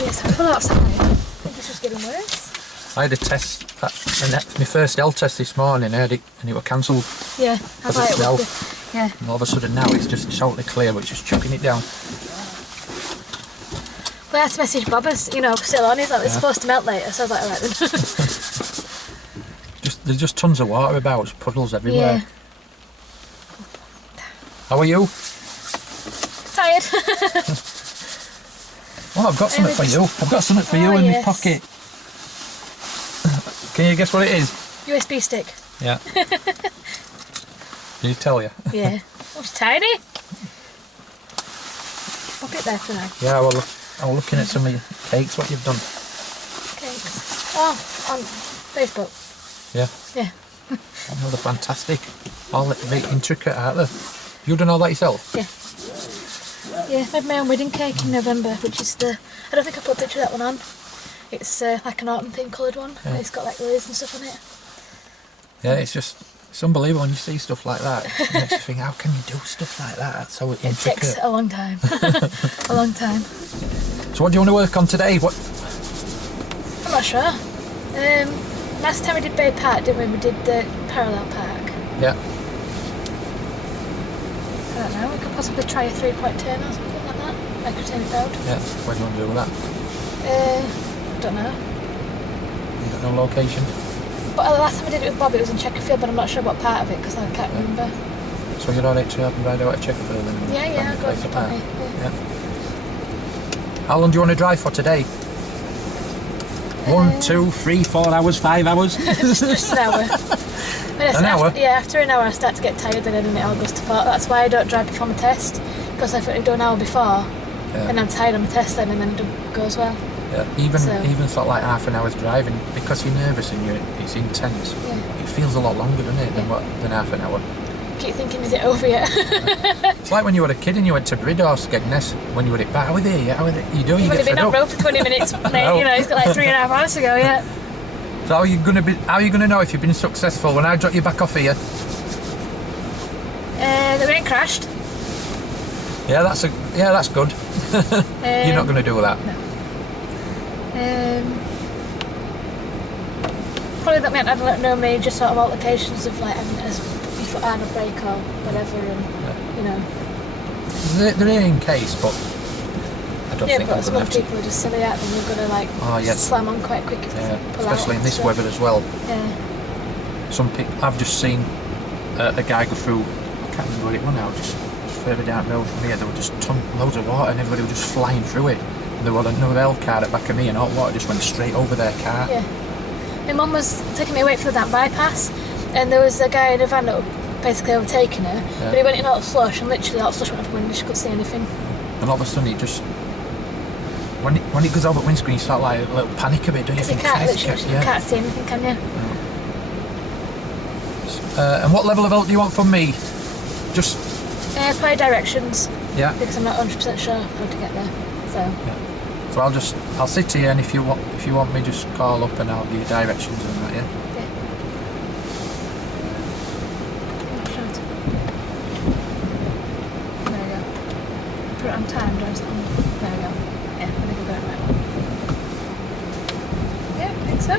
It's full outside. I think it's just getting worse. I had a test, and that's my first L test this morning. I had it, and it was cancelled. Yeah, because of smell. Yeah. And all of a sudden now it's just totally clear, but it's just chucking it down. Well, I had to message Bob, you know, still on. He's like, it's supposed to melt later, so I was like, alright then. There's just tons of water about, there's puddles everywhere. Yeah. How are you? Tired. Oh, I've got something for you. I've got something for you in my pocket. Can you guess what it is? USB stick. Yeah. Did he tell you? Yeah. Oh, it's tiny. Pop it there for now. Yeah, well, I was looking at some of your cakes, what you've done. Cakes. Oh, on Facebook. Yeah. Yeah. Oh, they're fantastic. All very intricate, aren't they? You done all that yourself? Yeah. Yeah, I made my own wedding cake in November, which is I don't think I put a picture of that one on. It's like an autumn theme coloured one. Yeah. And it's got like lilies and stuff on it. Yeah, it's unbelievable when you see stuff like that. It makes you think, how can you do stuff like that? So intricate. It takes a long time. A long time. So what do you want to work on today? What? I'm not sure. Last time we did Bay Park, didn't we? We did the Parallel Park. Yeah. I don't know, we could possibly try a 3-point turn or something like that. Like a turn it road. Yeah, what do you want to do with that? Don't know. You got no location? But the last time I did it with Bob, it was in Chequerfield, but I'm not sure what part of it because I can't remember. So you're alright to help me ride out at Chequerfield then? Yeah, I'll go to Bobby. Yeah. How long do you want to drive for today? 1, 2, 3, 4 hours, 5 hours? just an hour. An hour? After an hour I start to get tired and then it all goes to pot. That's why I don't drive before my test, because if I do an hour before and I'm tired on my test then and then it don't go as well. Yeah, even sort of like half an hour's driving, because you're nervous and it's intense, it feels a lot longer, doesn't it, than half an hour. Keep thinking, is it over yet? It's like when you were a kid and you went to Bridor, Skegness, when you were at Bar, are we there yet? How are you doing? You've you only been on road for 20 minutes, mate. You know, it's got like 3.5 hours to go, yeah. So how are you gonna know if you've been successful when I drop you back off here? That we ain't crashed. Yeah, that's good. You're not gonna do that. No. Probably that meant I don't know major sort of altercations of like having a foot on a brake or whatever, and you know. They're in case, but I don't think but I'm some gonna other people are just silly out and you're gonna like slam on quite quick if they pull especially out in this weather as well. Yeah. Some people, I've just seen a guy go through, I can't remember what it was now, just further down the road from here, there were just loads of water and everybody was just flying through it. And there was another L car at the back of me and all water just went straight over their car. Yeah. My mum was taking me away from that bypass and there was a guy in a van that was basically overtaking her, but he went in out of slush and literally out of slush went up the window and she couldn't see anything. And all of a sudden it just, when it goes over the windscreen you start like a little panic a bit, don't you? Because you can't see anything, can you? And what level of help do you want from me? Just... play directions. Yeah. Because I'm not 100% sure how to get there. So. Yeah. So I'll sit here and if you want me just call up and I'll give you directions and that, yeah? Yeah. There we go. Put it on timed or something. There we go. Yeah, I think I've got it right one. Yeah, I think so.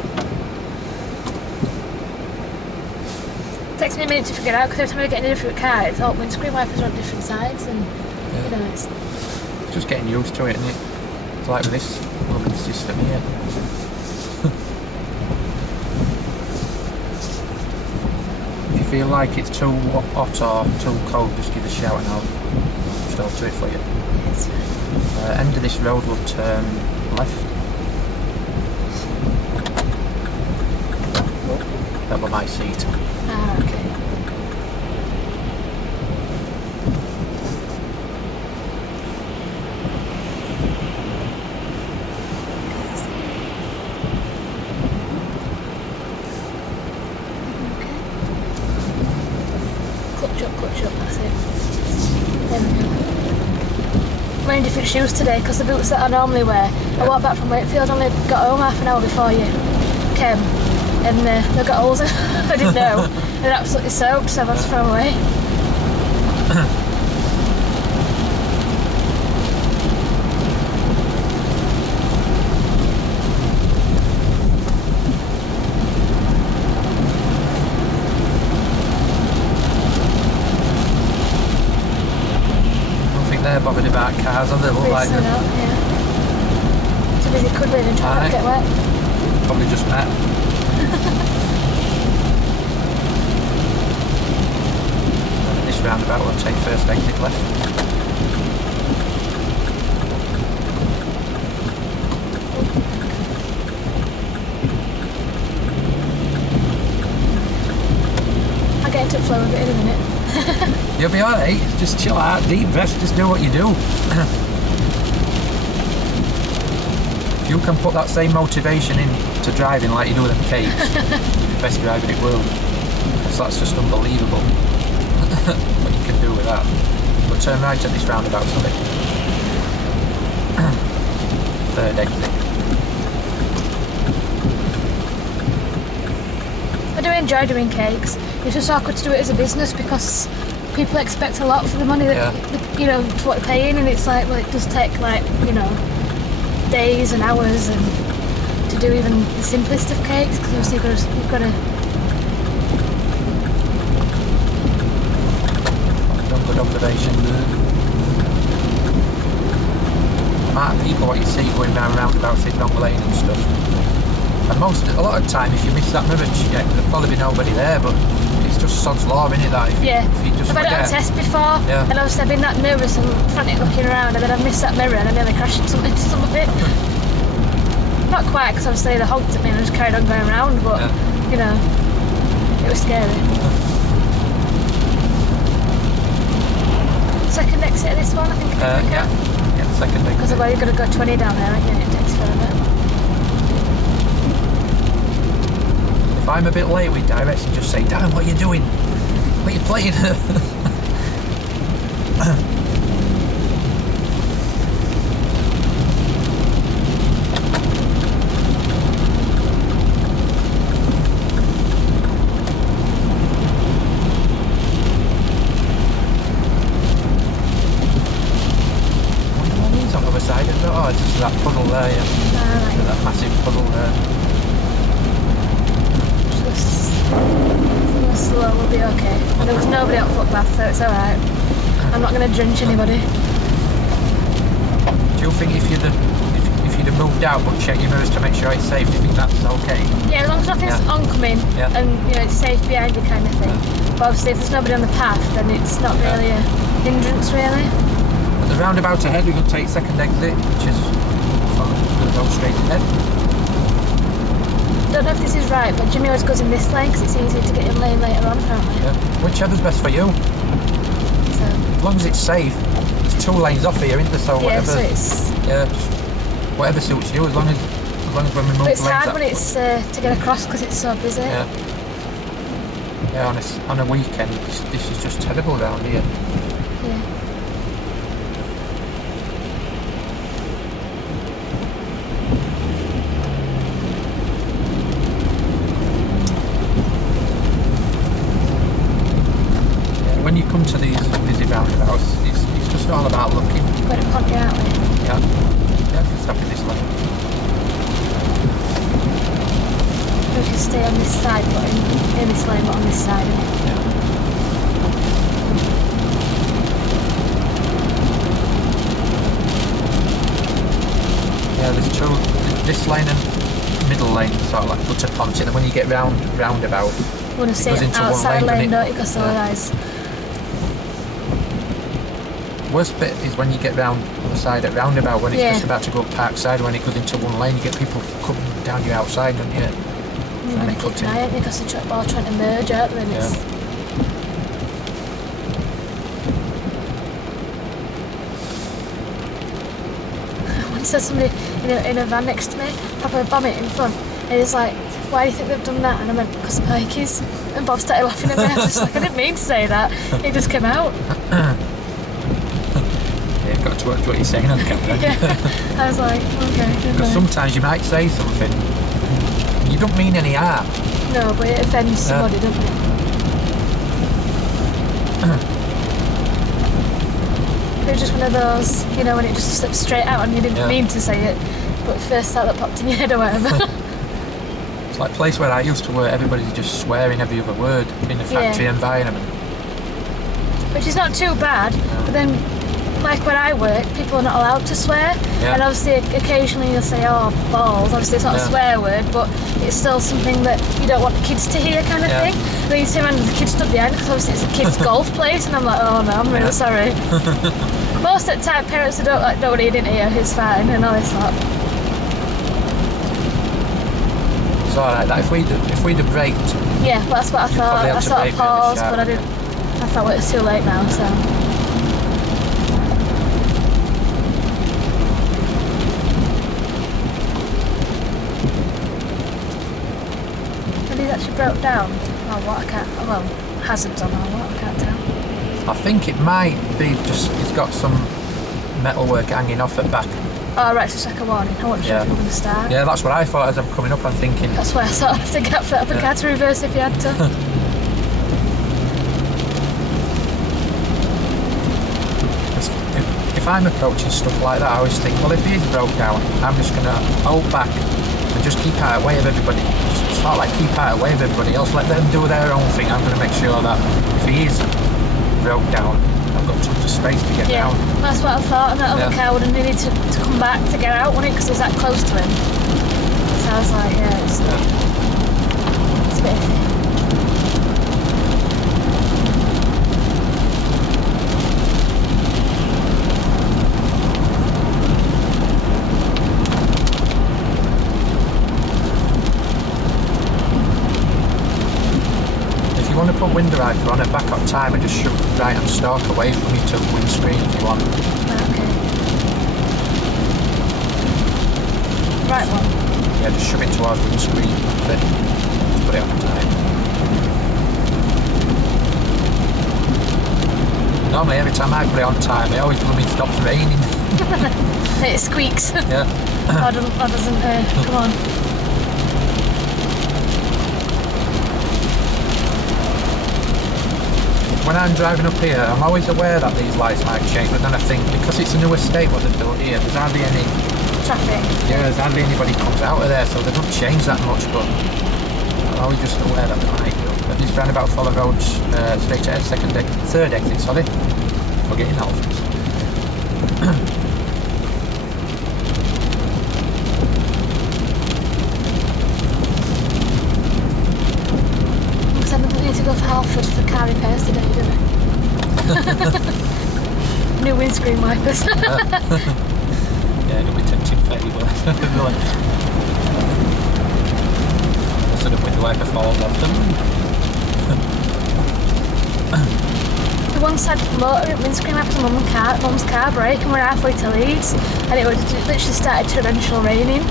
It takes me a minute to figure it out because every time I get in a different car, it's all windscreen wipers are on different sides and you know it's just getting used to it, isn't it? It's like with this looking system here. If you feel like it's too hot or too cold, just give a shout and I'll just alter it for you. Yes. End of this road will turn left. That was my seat. Ah, okay. Clutch up, that's it. There we go. I'm wearing different shoes today because the boots that I normally wear, I walked back from Wakefield, only got home half an hour before you came, and they've got holes in. I didn't know. They're absolutely soaked, so I've had to throw them away. they're bothered about cars, and they look like Racing them. out, yeah. Too busy cuddling and trying not to get wet. Probably just met. And this roundabout will take first exit left. I'll get into the flow of it in a minute. You'll be alright, just chill out, deep breath, just do what you do. If you can put that same motivation into driving like you do with them cakes, you're the best driver in the world. Because that's just unbelievable what you can do with that. But turn right at this roundabout, sorry. Third exit. I do enjoy doing cakes. It's just awkward to do it as a business because people expect a lot for the money that you know, for what they're paying, and it's like, well, it does take like, you know, days and hours and to do even the simplest of cakes, because obviously you've got to Good observation. The amount of people what you see going round roundabouts in wrong lane and stuff. And a lot of the time, if you miss that mirror check, there'll probably be nobody there, but it's just sod's law, isn't it? That if you just I've had it on test before, and obviously I've been that nervous and frantic looking around, and then I've missed that mirror and I nearly crashed into somebody. Not quite, because obviously they honked at me and I just carried on going around, but you know, it was scary. Second exit of this one, I think. Yeah, second exit. Because otherwise you've got to go 20 down there, and it takes forever. If I'm a bit late with direction, just say, Darren, what are you doing? What are you playing? On the other side of it? Oh, it's just that puddle there, yeah. Right. That massive puddle there. Just slow, we'll be okay. And there was nobody on footpath, so it's alright. I'm not going to drench anybody. Do you think if you'd have moved out but check your mirrors to make sure it's safe, do you think that's okay? Yeah, as long as nothing's oncoming and you know it's safe behind you kind of thing. But obviously if there's nobody on the path, then it's not really a hindrance really. At the roundabout ahead we can take second exit, which is going to go straight ahead. Don't know if this is right, but Jimmy always goes in this lane because it's easier to get in lane later on apparently. Yeah. Whichever's best for you. So, as long as it's safe. There's 2 lanes off here, isn't there? So whatever. So it's... Yeah, just whatever suits you. As long as when we move but it's lanes. hard when it's to get across because it's so busy. Yeah. Yeah, on a weekend, this is just terrible around here. Yeah. When you come to these busy roundabouts, it's just all about looking. We're going to Ponty, aren't we? Yeah. Yeah, we can stop in this lane. We can stay on this side, but in this lane, but on this side. Yeah. Yeah, there's 2, this lane and middle lane, sort of like Butter Ponty, and then when you get roundabout, You want to stay outside lane, don't you? Because otherwise... Worst bit is when you get round on the side at roundabout when it's just about to go parkside. When it goes into one lane, you get people coming down your outside, don't you? You want to keep an eye on it because they're all trying to merge out there. Once there's somebody in a van next to me, proper vomit in front, and he's like, "Why do you think they've done that?" And I went, "Because of pikeys." And Bob started laughing at me. I was just like, I didn't mean to say that. It just came out. Got to watch what you're saying on camera. Yeah. I was like, okay. Because sometimes you might say something and you don't mean any harm. No, but it offends somebody, doesn't it? It was just one of those, you know, when it just slipped straight out and you didn't mean to say it, but first thought that popped in your head or whatever. It's like a place where I used to work, everybody's just swearing every other word in a factory environment. Which is not too bad, but then like when I work, people are not allowed to swear, and obviously occasionally you'll say, "Oh, balls." Obviously, it's not a swear word, but it's still something that you don't want the kids to hear, kind of thing. And then you see when the kids stood behind, because obviously it's a kids' golf place, and I'm like, "Oh no, I'm really sorry." Most of the time, parents that don't want you didn't hear, it's fine, and all this lot. It's alright. That if we'd have braked. Yeah, well, that's what I thought. I sort of paused, but I didn't. I felt it was too late now, so. Actually broke down. Oh, what I can't. Well, hazards on or what I can't tell. I think it might be just he's got some metalwork hanging off at back. Oh right, so it's like a warning. I wasn't sure if you were going to start. Yeah, that's what I thought as I'm coming up. I'm thinking. That's why I sort of have to get up the car to reverse if you had to. If I'm approaching stuff like that, I always think, well, if he is broke down, I'm just going to hold back and just keep out of the way of everybody. Just sort of like keep out of the way of everybody else. Let them do their own thing. I'm going to make sure that if he is broke down, I've got tons of space to get down. That's what I thought, and that other car would have needed to come back to get out, wouldn't it? Because it was that close to him. So I was like, it's a bit iffy. If you want to put window wiper on a backup timer, just shove the right hand stalk away from you to windscreen if you want. Okay. Right one. Yeah, just shove it towards windscreen. Then just put it on time. Normally, every time I put it on time, it always blooming stops raining. It squeaks. Yeah. Or doesn't come on. When I'm driving up here, I'm always aware that these lights might change, but then I think, because it's a new estate what they've built here, there's hardly any traffic. Yeah, there's hardly anybody comes out of there, so they don't change that much, but I'm always just aware that they might do. But this roundabout follow roads, straight ahead, third exit, sorry. Forgetting Alphas. Because I didn't need to go for Halford for car repairs today, did I? New windscreen wipers. Yeah, it'll be tempting fairly well. Sort of window wiper falls off them. The one side motor windscreen wipers on mum's car brake, and we're halfway to Leeds, and it literally started torrential raining.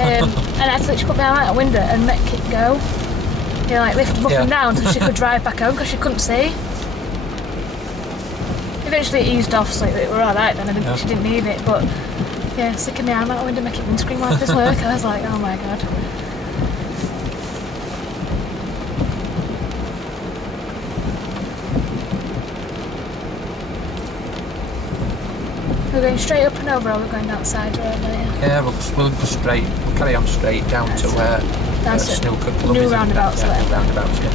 And I had to literally put my arm out the window and make it go. You know, like lift them up and down so she could drive back home because she couldn't see. Eventually it eased off, so it were alright then. She didn't need it, but yeah, sticking my arm out the window, making windscreen wipers work. I was like, oh my god. We're going straight up and over, or we're going down side road later? Yeah, we'll go straight. We'll carry on straight down to where Snooker Club new is. roundabouts, Yeah, roundabouts, yeah.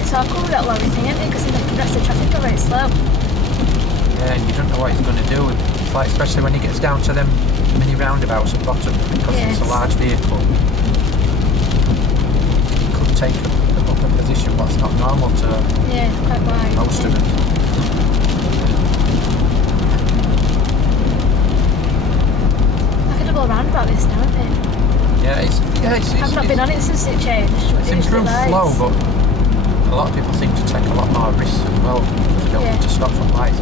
It's awkward with that lorry thing, isn't it? Because the rest of the traffic go very slow. Yeah, and you don't know what he's going to do. It's like, especially when he gets down to them mini roundabouts at the bottom, because it's a large vehicle. It could take up a position what's not normal to quite wide. most of them. Like a double roundabout this now, isn't it? Yeah, I've not been on it since it changed. It's improved flow, but a lot of people seem to take a lot more risks as well, because they don't need to stop for lights.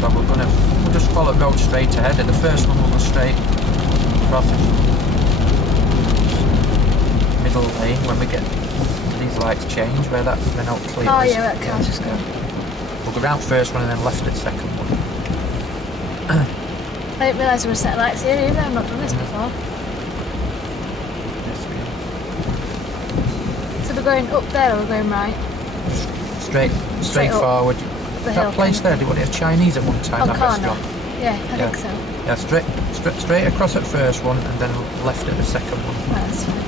So we'll just follow the road straight ahead, and the first one will go straight across middle lane when we get these lights change, where that they're not clear. Oh yeah, that car's just gone. We'll go round first one and then left at second one. I didn't realise there were set lights here either. I've not done this before. Yes, So we're going up there or we're going right? straight up forward. the That hill, place kind there, they wanted a Chinese at one time, On that corner? restaurant. Yeah, I Yeah. think so. Yeah, straight across at first one and then left at the second one. Right, that's fine.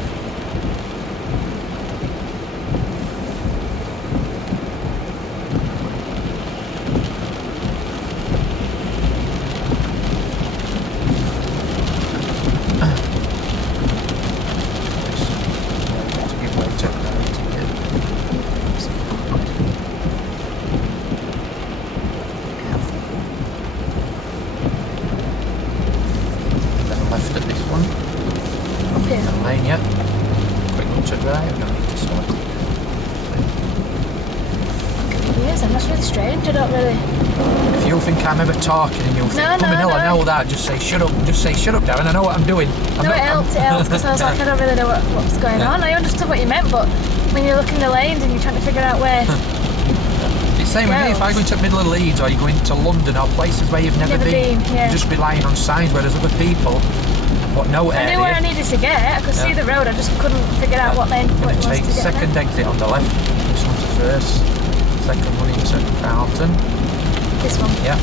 Then left at this one. Up here. And lane, yeah. Quick look to the right, we don't need to stop. Yes, and that's really strange. I don't really. If you think I'm ever talking and you think, No, "Blooming hell, I no. know that," just say shut up, Darren, I know what I'm doing. No, it helped because I was like, I don't really know what's going Yeah. on. I understood what you meant, but when you're looking the lanes and you're trying to figure out where. It's the same with me, if I go into the middle of Leeds or you go into London or places where you've never been, yeah. you're just relying on signs, whereas other people, what no I area. knew where I needed to get. I could see the road. I just couldn't figure out what lane I'm what going it to was take to get second there. exit on the left. This one's first. Second one into Carlton. This one. Yeah.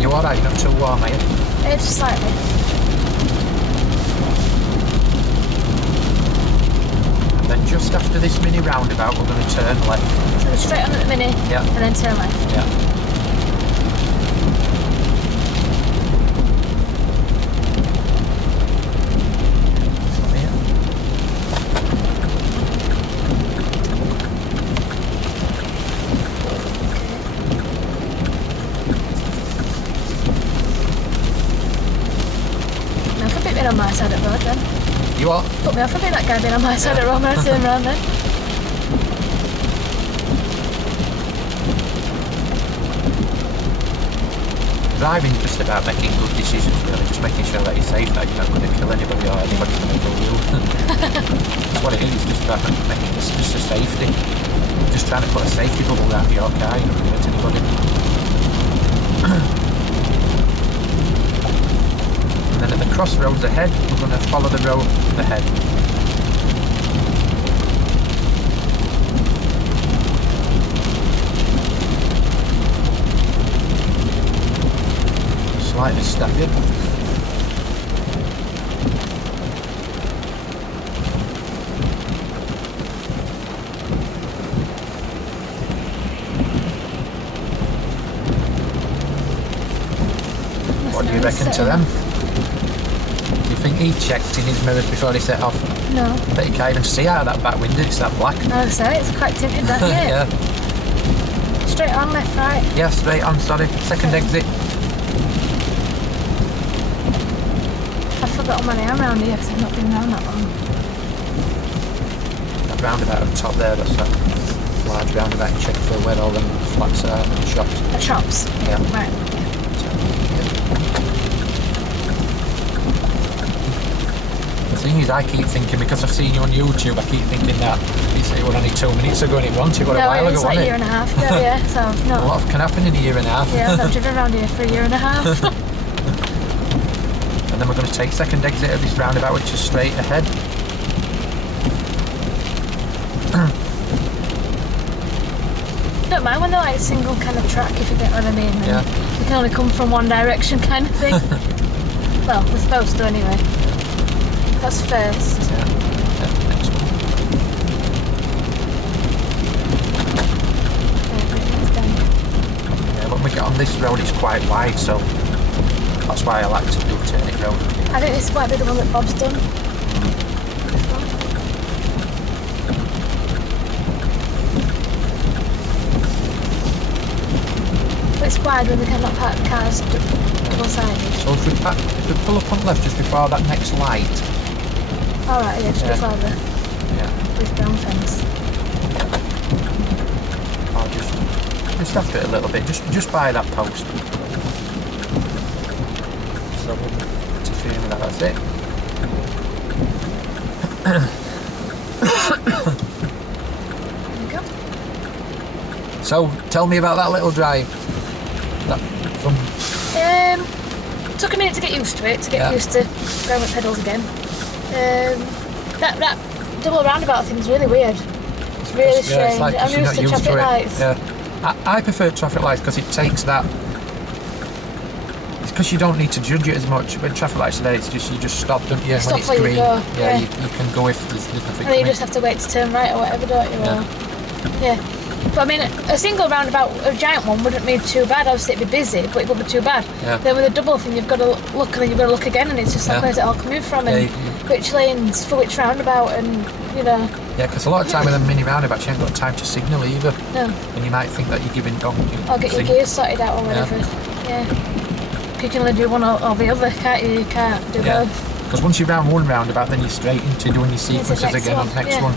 You alright? You're not too warm, are you? Just slightly. And then just after this mini roundabout, we're going to turn left. So we're straight on at the mini Yeah. and then turn left. Yeah. From here. Now, if a bit being on my side of the road then. You what? Put me off a bit, that guy being on my side of the road when I turn around then. Driving just about making good decisions, really, just making sure that you're safe, that you're not going to kill anybody or anybody's going to kill you. That's what it is, just about making it's just a safety. Just trying to put a safety bubble around your car, you're not going to hurt anybody. And then at the crossroads ahead, we're going to follow the road ahead. Slightly staggered. What do you reckon to them? Do you think he checked in his mirrors before he set off? No. I bet you can't even see out of that back window, it's that black. No, I say it's quite tinted that here. Yeah. Straight on, left, right. Yeah, straight on, sorry. Second exit. I've forgotten when I am round here because I've not been round that long. That roundabout at the top there, that's that large roundabout in Checkfield where all them flats are and shops. At shops. Yeah. Right. The thing is, I keep thinking, because I've seen you on YouTube, I keep thinking that it was only 2 minutes ago and it wasn't. It was a while No, ago, it's like wasn't a year and a half ago, yeah. So, A no. lot can happen in a year and a half. Yeah, I've driven around here for a year and a half. And then we're going to take second exit of this roundabout, which is straight ahead. Don't mind when they're like single kind of track, if you get what I mean. And Yeah. you can only come from one direction kind of thing. Well, we're supposed to anyway. That's first. Yeah. Next one. Yeah, when we get on this road, it's quite wide, so that's why I like to do turning road. I think this might be the one that Bob's done. But it's wide when they cannot park the cars double-sided. So if we pull up on left just before that next light. Alright, yeah, just Yeah. before the Yeah. this brown fence. I'll just after it a little bit, just by that post. So we'll interfere with that, that's it. There you go. So tell me about that little drive. That from Took a minute to get used to it, to get Yeah. used to going with pedals again. That double roundabout thing's really weird. It's really strange. it's like 'cause I'm you're used not to traffic lights. Yeah. I prefer traffic lights because it takes that. It's because you don't need to judge it as much. With traffic lights today, it's just you just stop, don't you? Stop when it's where you green. go, yeah. You can go if there's nothing And then coming. you just have to wait to turn right or whatever, don't you? Yeah. Or, yeah. But I mean, a single roundabout, a giant one, wouldn't be too bad. Obviously, it'd be busy, but it wouldn't be too bad. Yeah. Then with a double thing, you've got to look and then you've got to look again, and it's just like, Yeah. where's it all coming from? Yeah, And you- which lanes for which roundabout, and you know, Yeah, because a lot of time with them mini roundabouts, you ain't got time to signal either, no. and you might think that you're giving wrong. Or get your gears sorted out or whatever. Yeah. You can only do one or the other, can't you? You can't do Yeah. both. Because once you've round one roundabout, then you're straight into doing your sequences next again on one, the next yeah. one.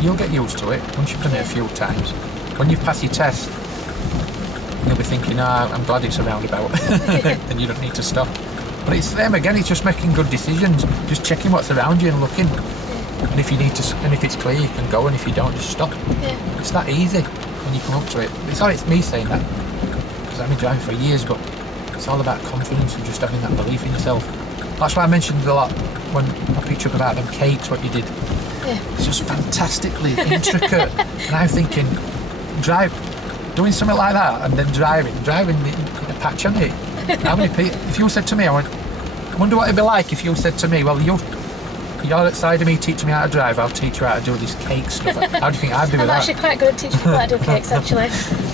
You'll get used to it once you've done it a few times. When you've passed your test, you'll be thinking, I'm glad it's a roundabout, and you don't need to stop. But it's them again, it's just making good decisions, just checking what's around you and looking. And if you need to, and if it's clear, you can go, and if you don't, just stop. Yeah. It's that easy when you come up to it. It's me saying that, because I've been driving for years, but it's all about confidence and just having that belief in yourself. That's why I mentioned a lot when I picked you up about them cakes, what you did. Yeah. It's just fantastically intricate. And I'm thinking, doing something like that, and then driving in a patch on it. How many people, if you said to me, I wonder what it'd be like if you said to me, well, you're outside of me teaching me how to drive, I'll teach you how to do this cake stuff. How do you think I'd do with I'm that? actually quite good at teaching people how to do cakes, actually.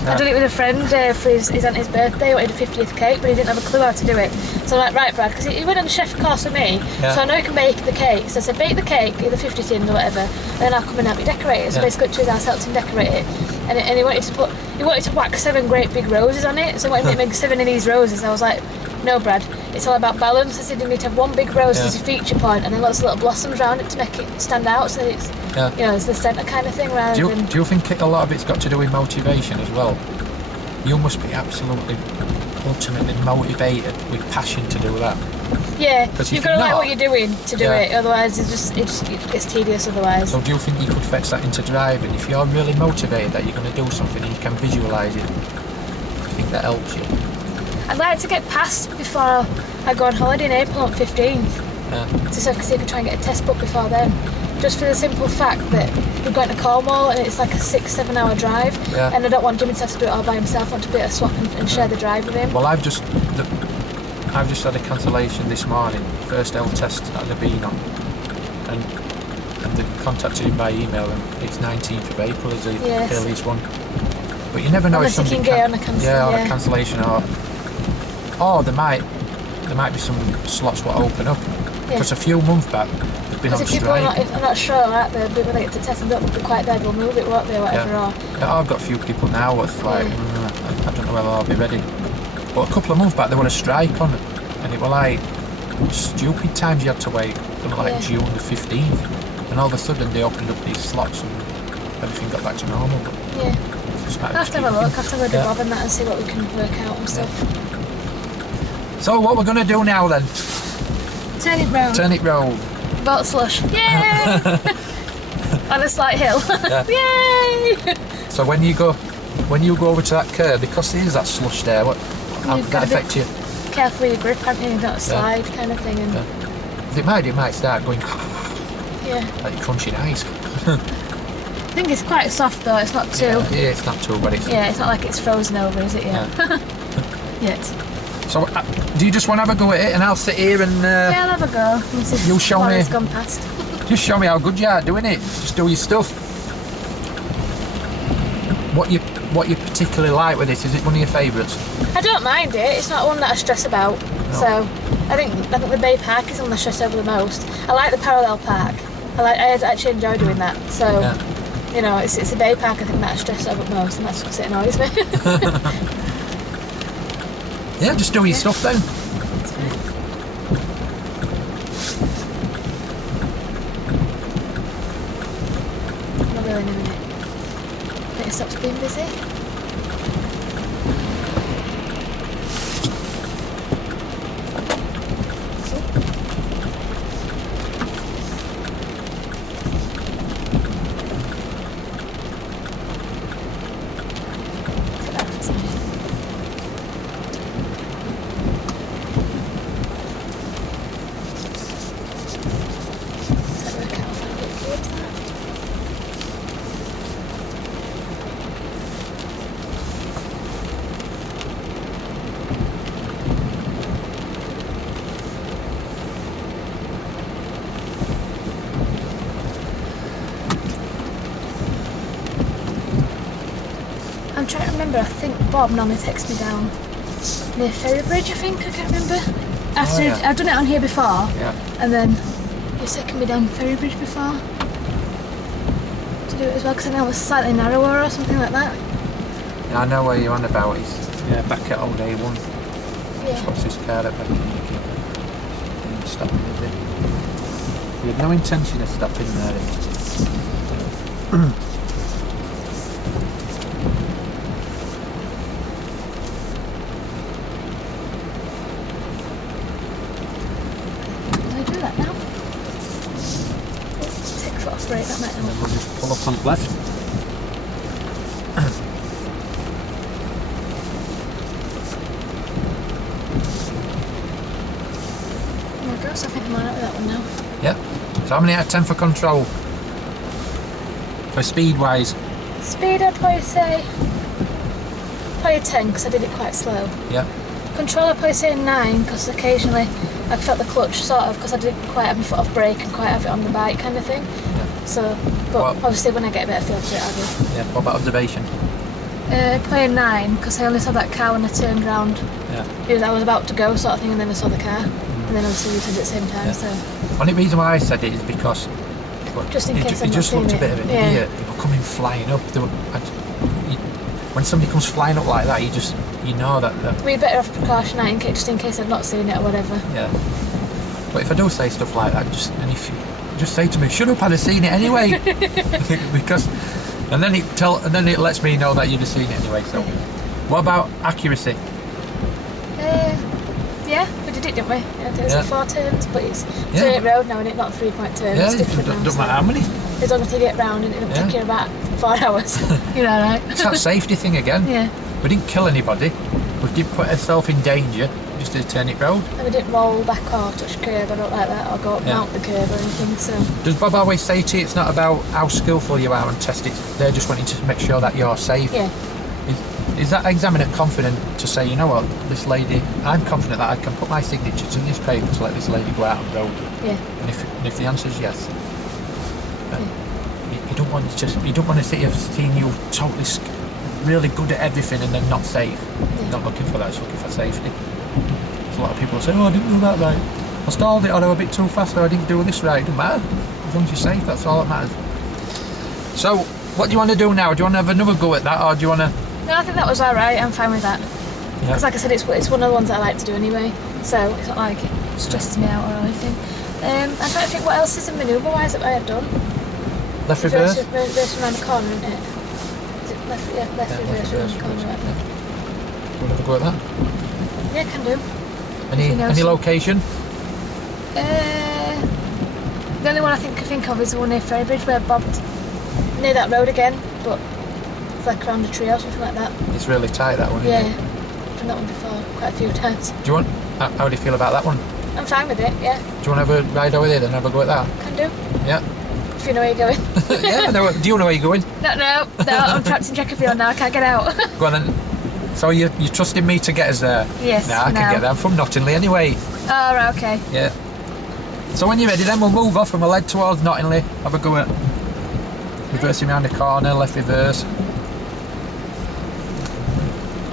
I did it with a friend for his auntie's birthday. He wanted a 50th cake, but he didn't have a clue how to do it. So I'm like, right, Brad, because he went on the chef course with me, Yeah. so I know he can bake the cake. So I said, bake the cake, either 50 tins or whatever, and then I'll come and help you decorate it. So Yeah. basically, to his house, helped him decorate it. And he wanted to whack 7 great big roses on it. So he wanted me to make 7 of these roses. I was like, no, Brad, it's all about balance. I said, you need to have one big rose as a feature point, and then lots of little blossoms around it to make it stand out. So it's, it's the centre kind of thing rather than. Do you think a lot of it's got to do with motivation as well? You must be absolutely ultimately motivated with passion to do that. Yeah, 'Cause you've if got to you're like not- what you're doing to do it. Otherwise, it gets tedious. Otherwise, So do you think you could fetch that into driving? If you're really motivated that you're going to do something and you can visualise it, do you think that helps you? I'd like to get past before I go on holiday in April on 15th. Yeah. To see if I can try and get a test book before then. Just for the simple fact that we're going to Cornwall and it's like a 6-7 hour drive, Yeah. and I don't want Jimmy to have to do it all by himself. I want to be able to swap and share the drive with him. Well, I've just had a cancellation this morning. First L test that I've been on, and they've contacted him by email, and it's 19th of April is the Yes. earliest one. But you never know Unless if you somebody can get on a on a cancellation, or there might be some slots what open up. Because a few months back they've been on Because if people strike. are not sure, aren't they? But when they get to test and don't think they're quite there, they'll move it, won't they, or whatever. Or Yeah, I've got a few people now that's like, I don't know whether I'll be ready. But a couple of months back, there was a strike on, and it was stupid times you had to wait, something like June the 15th. And all of a sudden, they opened up these slots and everything got back to normal. But yeah. it's just I'll have to have a look, I'll have to have a bit Bob and that and see what we can work out and stuff. So, what we're going to do now then? Turn it round. Turn it round. Vault slush. Yay! On a slight hill. Yay! So when you go over to that curve, because there is that slush there, how You've could got that to affect you? Careful with your grip, haven't you? Don't slide kind of thing. And It might start going yeah. like you're crunching ice. I think it's quite soft though, it's not too. Yeah, it's not too, but it's. Yeah, it's not like it's frozen over, is it yet? Yet. So, do you just want to have a go at it, and I'll sit here and Yeah, I'll have a go. And see if You show Laura's me. gone past. just show me how good you are doing it. Just do your stuff. What you particularly like with this? Is it one of your favourites? I don't mind it. It's not one that I stress about. No. So I think the Bay Park is the one I stress over the most. I like the parallel park. I actually enjoy doing that. So you know, it's the Bay Park I think that I stress over the most, and that's because it annoys me. Yeah, just do your stuff then. That's fine. Not really in a minute. But it stops being busy. I'm trying to remember, I think Bob normally takes me down near Ferry Bridge, I think, I can't remember. After I've done it on here before, and then he's taken me down Ferry Bridge before to do it as well, because I know it was slightly narrower or something like that. Yeah, I know where you're on about. He's back at old A1. Yeah. What's his car at back in Nikki? Didn't stop him, did he? He had no intention of stopping there. Right, that might And then help. we'll just pull up on the left. There we go, so I think I'm alright with that one now. Yeah. So how many out of 10 for control? For speed wise? Speed, I'd probably say a 10 because I did it quite slow. Yeah. Control, I'd probably say a 9 because occasionally I felt the clutch sort of because I didn't quite have my foot off brake and quite have it on the bike kind of thing. Yeah. So, but Well, obviously when I get a better feel for it, I'll do. Yeah. What about observation? Probably a 9 because I only saw that car when I turned round. Yeah. I was about to go sort of thing and then I saw the car. And then obviously we did it at the same time, Yeah. so Only reason why I said it is because just in case I'm it not just looked a seeing bit it. of an Yeah. idiot. They were coming flying up. When somebody comes flying up like that, you know that. We're better off precaution just in case I've not seen it or whatever. Yeah. But if I do say stuff like that, if you just say to me, "Shut up! I'd have seen it anyway," because, and then it lets me know that you'd have seen it anyway. So, what about accuracy? Yeah, we did it, didn't we? Yeah, it was Yeah. like 4 turns, but it's Yeah. turn road now, and it's not 3-point turn. Yeah, It's it different now. doesn't matter how many. As long as you get round, and it'll Yeah. take you about 4 hours. You know, right? It's that safety thing again. Yeah. We didn't kill anybody. We didn't put ourselves in danger. Just to turn it road. And we didn't roll back or touch curb or not like that, or go up Yeah. mount the curb or anything. So Does Bob always say to you it's not about how skillful you are and test it? They're just wanting to make sure that you're safe. yeah, Is that examiner confident to say, you know what, this lady, I'm confident that I can put my signatures in this paper to let this lady go out on the road? yeah, And if the answer is yes, then you don't want to see you seeing you totally really good at everything and then not safe. Yeah. Not looking for that, it's looking for safety. There's a lot of people say, oh, I didn't do that right. I stalled it, or I was a bit too fast, or I didn't do this right. It doesn't matter. As long as you're safe, that's all that matters. So, what do you want to do now? Do you want to have another go at that, or do you want to... no, I think that was alright. I'm fine with that. Yeah. Because like I said, it's one of the ones that I like to do anyway. So it's not like it stresses me out or anything. I'm trying to think what else is in manoeuvre wise that I have done. Left reverse? Reverse around the corner, isn't it? Is it left? Yeah, left reverse around the corner. Right? Do you want to have a go at that? Yeah, can do. Any location? The only one I think of is the one near Ferry Bridge where Bob near that road again, but it's like around a tree or something like that. It's really tight, that one, Yeah, isn't it? I've done that one before quite a few times. Do you want... How do you feel about that one? I'm fine with it. Yeah, Do you want to have a ride over there, then have a go at that? can do. Yeah. If you know where you're going. Yeah, I know. Do you know where you're going? No, I'm trapped in Chesterfield now. I can't get out. Go on then. So you're trusting me to get us there? Yes. Nah, I can get there. I'm from Nottingley anyway. Oh, right, okay. Yeah. So when you're ready, then we'll move off and we'll head towards Nottingley. Have a go at reversing around the corner, left reverse.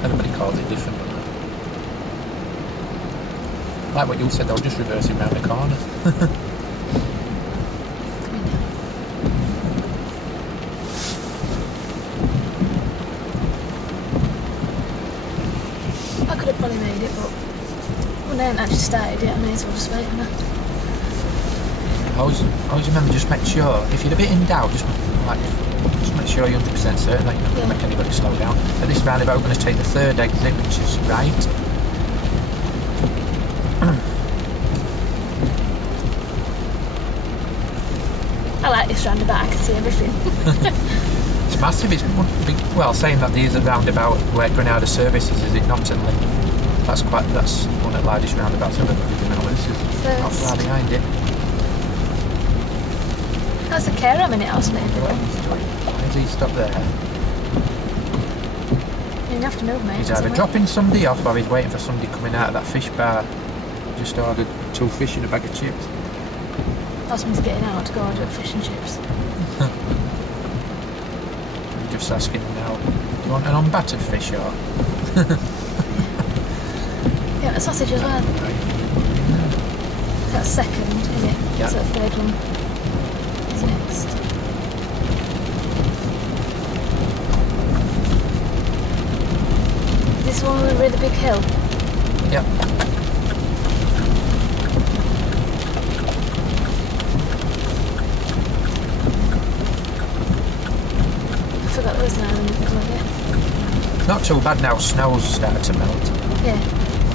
Everybody calls it different. Doesn't it? Like what you said, though, just reversing around the corner. I could have have probably made it, but when they hadn't actually started yet, I may as well just wait on her. Always remember, just make sure, if you're a bit in doubt, just make sure you're 100% certain that you're not going to make anybody slow down. At this roundabout, we're going to take the third exit, which is right. I like this roundabout, I can see everything. It's massive. It's big, well, saying that there's a roundabout where Granada Services is in Nottingham. That's one of the largest roundabouts I've ever been on. This is not far behind it. That's a care home in it, house, maybe. Why does he stop there? You have to move, mate. He's either dropping somebody off or he's waiting for somebody coming out of that fish bar. Just ordered 2 fish and a bag of chips. Husband's getting out to go order fish and chips. I'm just asking him now, do you want an unbattered fish or? Yeah, a sausage as well. That's second, isn't it? Yeah. So the third one is next. This one with a really big hill. Yep. I forgot there was an island in the middle of it. It's not too bad now, snow's started to melt. Yeah. I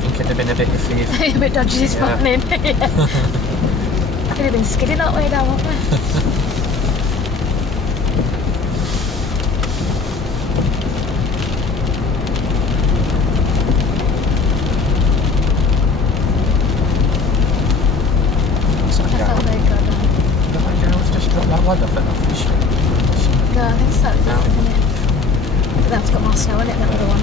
think it'd have been a bit iffy if... A bit dodgy this morning. Yeah. Could have been skidding that way down, wouldn't we? That ladder for that fish. No, I think it's slightly different, isn't it? But that's got more snow in it than the other one.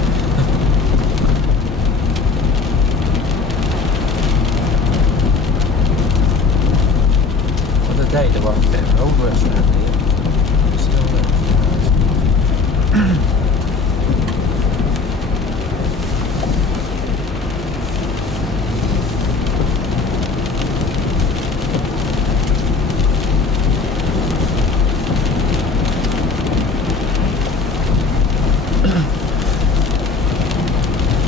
The other day there was a bit of roadworks around here. Still there.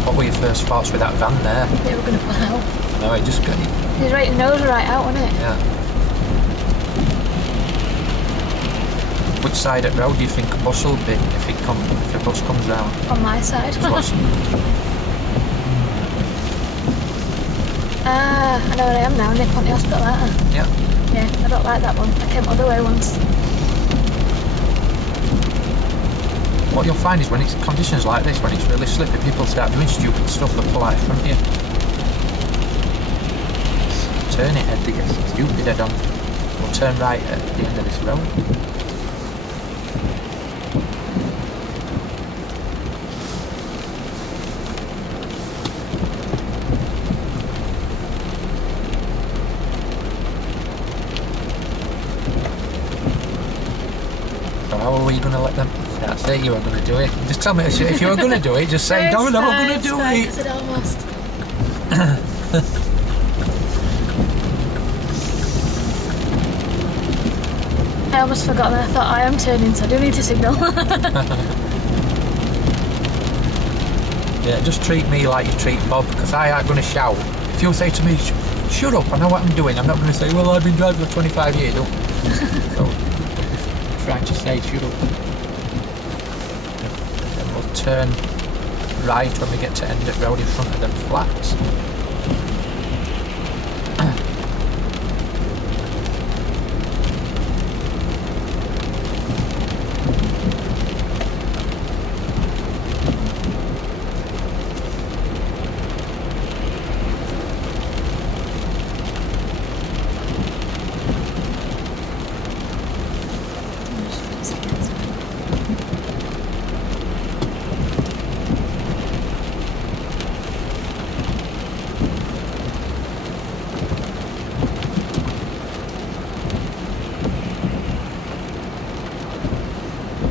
What were your first thoughts with that van there? They were going to pull out. No, it just got... His right nose right out, wasn't it? Yeah. Which side of the road do you think a bus will be if the bus comes down? On my side. I know where I am now, Nick Ponty Hospital, aren't I? Yeah. Yeah, I don't like that one. I came other way once. What you'll find is when it's conditions like this, when it's really slippy, people start doing stupid stuff that pull out in front of you. Turn it head to get stupid head on. We'll turn right at the end of this road. So how are we going to let them? That's it, you are going to do it. Just tell me if you are going to do it, just say, no, I'm going to do it. I said almost. I almost forgot that. I thought I am turning, so I do need to signal. Yeah, just treat me like you treat Bob, because I ain't going to shout. If you say to me, shut up, I know what I'm doing, I'm not going to say, well, I've been driving for 25 years. So, trying to say, shut up. Then we'll turn right when we get to end of road in front of them flats.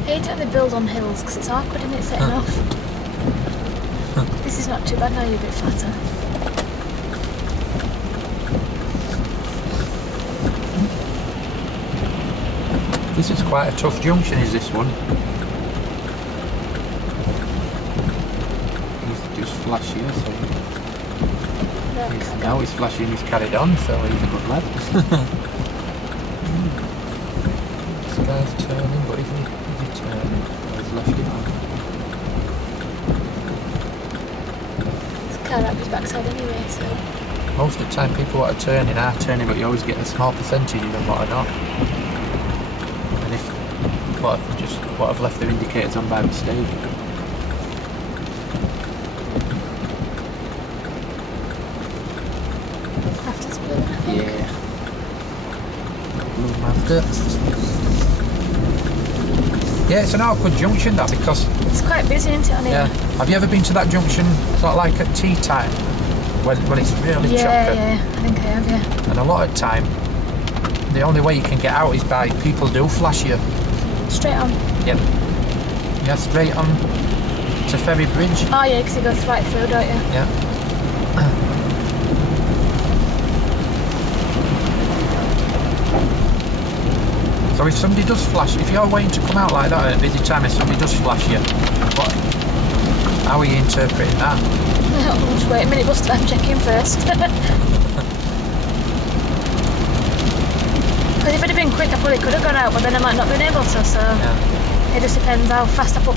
I hate it when they build on hills because it's awkward and it's setting off. This is not too bad now, you're a bit flatter. This is quite a tough junction, is this one? He's just flash here, so... Now he's flashing, he's carried on, so he's a good lad. This guy's turning, but is he turning? Or he's left it on? It's car up his backside anyway, so. Most of the time people that are turning are turning, but you always get a small percentage of them what are not. And if what have left their indicators on by mistake. After's blue, I think. Yeah. Blue Mazda. Yeah, it's an awkward junction that, because It's quite busy, isn't it, on here? Have you ever been to that junction sort of like at tea time? When it's really chocker? Yeah, I think I have, yeah. And a lot of time, the only way you can get out is by people do flash you. Straight on. Yep. Yeah, straight on to Ferry Bridge. Oh yeah, because you go right through, don't you? Yeah. So if somebody does flash, if you're waiting to come out like that at a busy time and somebody does flash you, how are you interpreting that? I'll just wait a minute, bus time, check in first. Because if it had been quick, I probably could have gone out, but then I might not have been able to, so it just depends how fast I put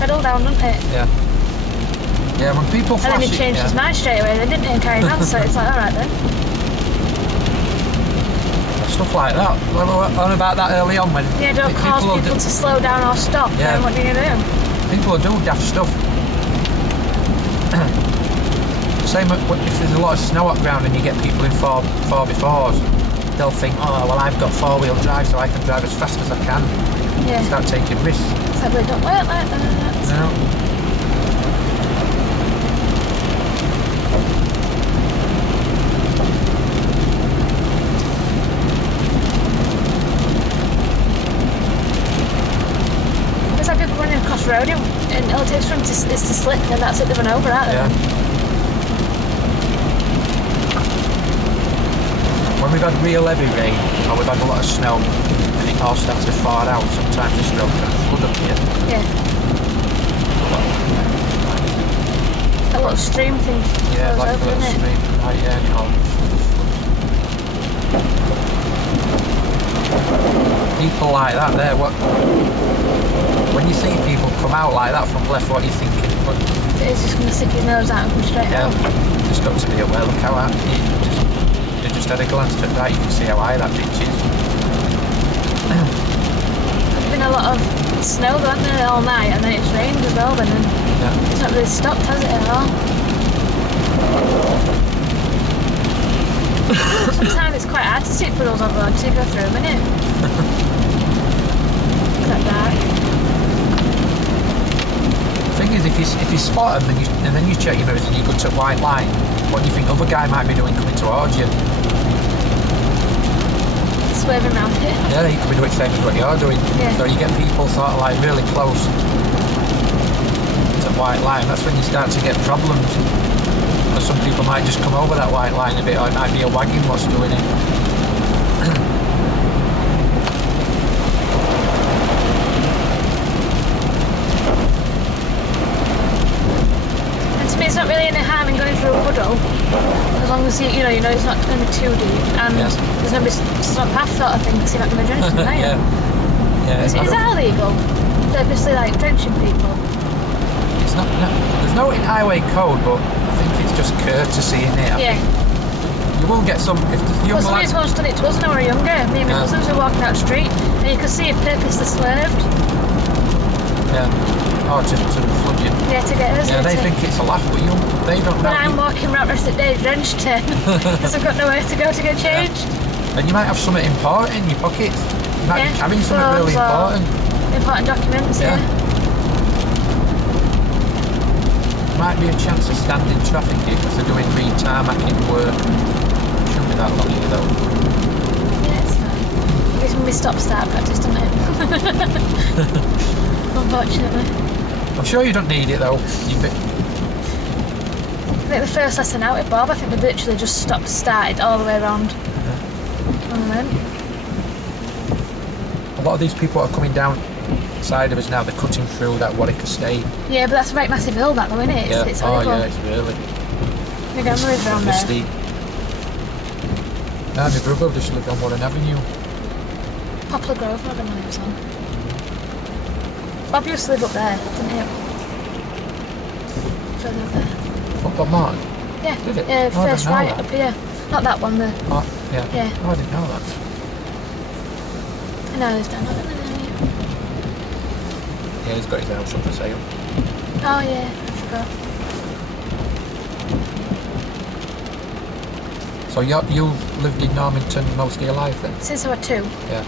pedal down, doesn't it? Yeah. Yeah, when people flash And then he changed his mind straight away, then didn't he, and carried on, so it's like, alright then. Stuff like that. We were on about that early on when Yeah, don't cause people to slow down or stop, then what do you do? People will do daft stuff. Same if there's a lot of snow up ground and you get people in 4x4s, they'll think, oh well, I've got 4-wheel drive so I can drive as fast as I can. Yeah. Start taking risks. So they don't work like that. No. There's like people running across the road and all it takes for them is to slip and then that's it, they run over, aren't they? Yeah. When we've had real heavy rain or we've had a lot of snow and it all starts to thaw out, sometimes this road can flood up here. Yeah. A little stream thing Yeah, flows like over, a little doesn't it? stream. Right, yeah, and it all people like that there, when you see people come out like that from left, what are you thinking? It's just going to stick his nose out and come straight out. Just got to be aware, look how high, you just had a glance at that, you can see how high that ditch is. There's been a lot of snow going there all night and then it's rained as well then, and it's not really stopped, has it, at all? Sometimes it's quite hard to see puddles on the road to go through them, isn't it? It's that dark. The thing is, if you spot them and then you check your mirrors and you go to white line, what do you think other guy might be doing coming towards you? Swerving around it. Yeah, he could be doing the same as what you're doing. Yeah. So you get people sort of like really close to white line, that's when you start to get problems. Because some people might just come over that white line a bit, or it might be a wagon what's doing it. And to me it's not really any harm in going through a puddle, as long as you know it's not going to be too deep, and there's no stop path sort of thing, because you're not going to drench them, are you? Yeah. Is that illegal? Purposely like drenching people? It's not. No, there's no in highway code, but I think it's just courtesy in it. I think you will get some if there's young somebody's once done it to us when we were younger. Me and my cousins were walking out the street, and you could see it purposely swerved. Yeah. Oh, to flood you. Yeah, to get us. Yeah, they think it's a laugh, but they don't know. When I'm walking around the rest of the day drenched because I've got nowhere to go to get changed. And you might have something important in your pockets. You might be carrying something really important. Important documents, yeah. Might be a chance of standing traffic here because they're doing re-tarmacking work. Shouldn't be that long either though. Yeah, it's fine. It's when we stop-start practice, doesn't it? Unfortunately. I'm sure you don't need it though. I think the first lesson out at Bob, I think we literally just started all the way around. And we went. A lot of these people are coming down side of us now, they're cutting through that Warwick estate. Yeah, but that's a right massive hill that though, isn't it? It's horrible. Oh yeah, it's really. My grandma lives around there. Steep. No, my brother just lived on Warren Avenue. Poplar Grove, my grandma lives on. Bob used to live up there, didn't he? Further up there. Football Martin? Yeah. Did it? Yeah, Oh, I first didn't know right that. up here. Not that one, the... Oh, yeah. Yeah. Oh, I didn't know that. No, he's down. I don't know the name. Yeah, he's got his house up for sale. Oh yeah, I forgot. So you've lived in Normanton most of your life then? Since I was 2, Yeah.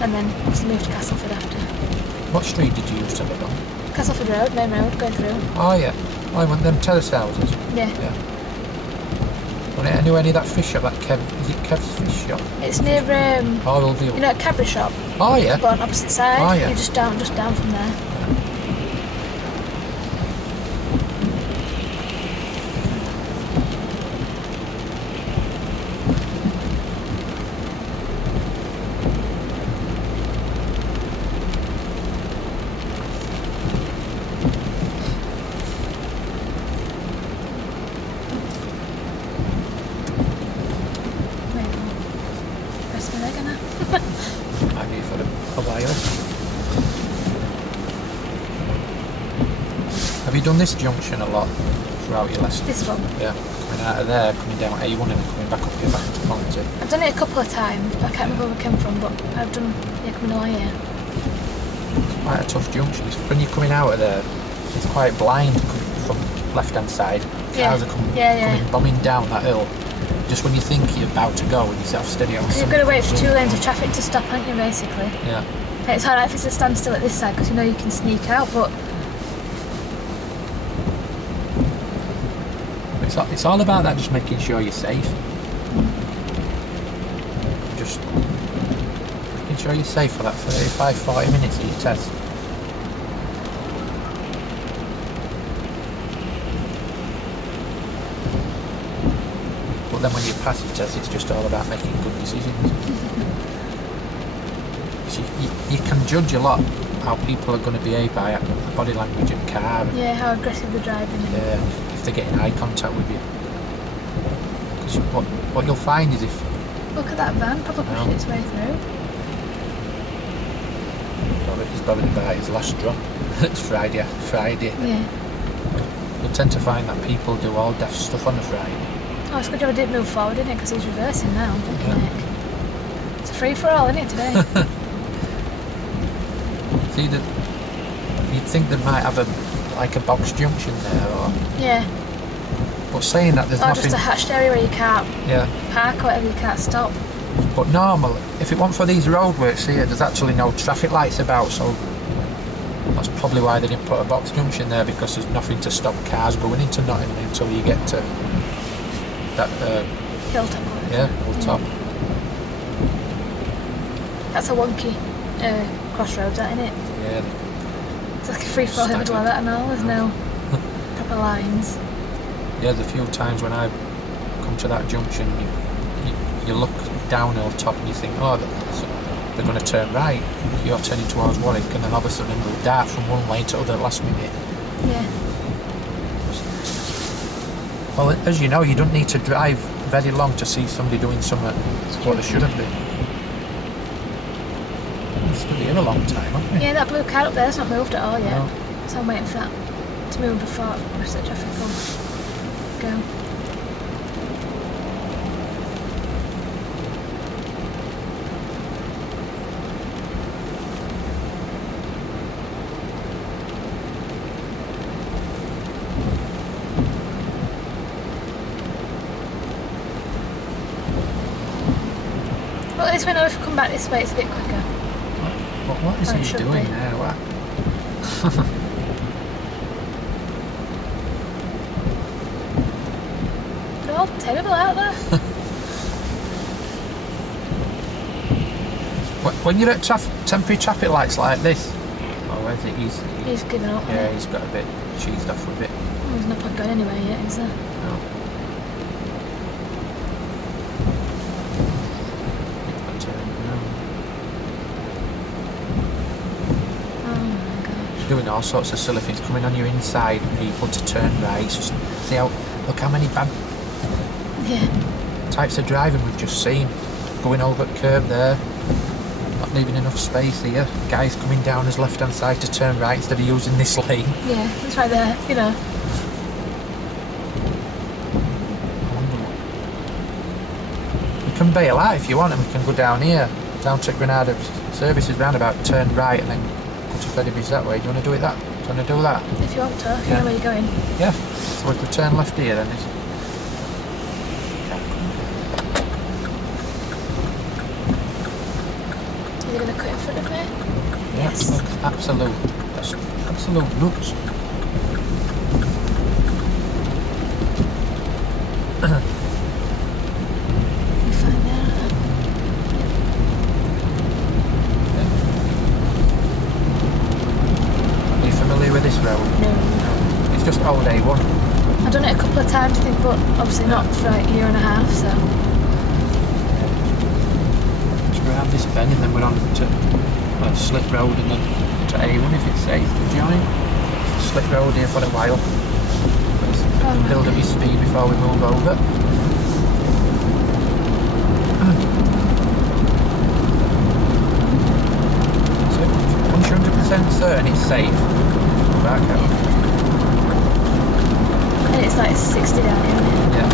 and then just moved to Castleford after. What street did you used to live on? Castleford Road, main road, going through. Oh yeah. Oh, I went them terrace houses. Yeah. Yeah. Well, I knew any of that fish shop, that Kev, is it Kev's fish shop? It's near, Oh, we'll deal. you know, Cadbury shop, Oh yeah. but on opposite side. Oh, yeah. You're just down from there. Rest my leg in I've been for a while. Have you done this junction a lot throughout your lessons? This one. Yeah. Coming out of there, coming down A1 and then coming back up here back into Ponty. I've done it a couple of times. I can't remember where we came from, but I've done coming along here. It's quite a tough junction. When you're coming out of there, it's quite blind from left hand side. Yeah. Cars are coming Yeah. bombing down that hill. Just when you think you're about to go and you set off steady on You've got to wait for 2 lanes of traffic to stop, haven't you, basically? Yeah. And it's hard if it's a standstill at this side because you know you can sneak out, but It's all about that, just making sure you're safe. Just making sure you're safe for that 35-40 minutes of your test. But then when you pass your test, it's just all about making good decisions. So you can judge a lot how people are going to behave by body language and car. yeah, how aggressive they're driving. Yeah, if they're getting eye contact with you. Because what you'll find is if... Look at that van, probably pushing its way through. He's probably about his last drop. It's Friday. Yeah. You'll tend to find that people do all daft stuff on a Friday. Oh, it's good job I didn't move forward, didn't it? Because he's reversing now. Yeah. It's a free for all, isn't it, today? See, you'd think they might have a box junction there, or... Yeah. But saying that, there's Or nothing... just a hatched area where you can't Yeah. park or whatever, you can't stop. But normally, if it weren't for these roadworks here, there's actually no traffic lights about, so that's probably why they didn't put a box junction there, because there's nothing to stop cars going into Nottingham until you get to that, Hilltop. hilltop. That's a wonky crossroads, that, isn't it? Yeah, It's like a free for all in the middle of that and all. There's no proper lines. yeah, there's a few times when I come to that junction, you look downhill top and you think, oh, they're going to turn right. You're turning towards Warwick, and then all of a sudden they'll dart from one lane to the other last minute. Yeah. Well, as you know, you don't need to drive very long to see somebody doing something what they shouldn't be. It's going to be in a long time, aren't we? Yeah, that blue car up there's not moved at all yet. No. So I'm waiting for that to move before the rest of the traffic will go. Well, at least we know if we come back this way it's a bit quicker. What is Oh, it he should doing be. there? What? They're all terrible out there. When you're at temporary traffic lights like this, oh, where's it? He's given up. Yeah, he's got a bit cheesed off with it. Oh, there's no point going anywhere yet, is there? No. Oh my gosh. Doing all sorts of silly things, coming on your inside people to turn right. Just see how look how many bad Yeah. types of driving we've just seen. Going over at curb there, not leaving enough space here. Guys coming down his left-hand side to turn right instead of using this lane. Yeah, it's right there, you know. I wonder what... We can bail out if you want, and we can go down here, down to Granada Services roundabout, turn right, and then go to Fedibis that way. Do you want to do it that? Do you want to do that? If you want to, you Yeah. know where you're going. Yeah. So if we turn left here, then it's... Are you going to cut in front of me? Yeah, Yes. looks absolute. That's absolute nuts. You find there. Are you familiar with this road? No. It's just old A1. I've done it a couple of times, I think, but obviously not for like a year and a half, so. Just go around this bend and then we're on to Slip Road and then to A1 if it's safe to join. Slip Road here for a while. Build up your speed before we move over. So once you're 100% certain it's safe, back out. And it's like 60 down here. Yeah.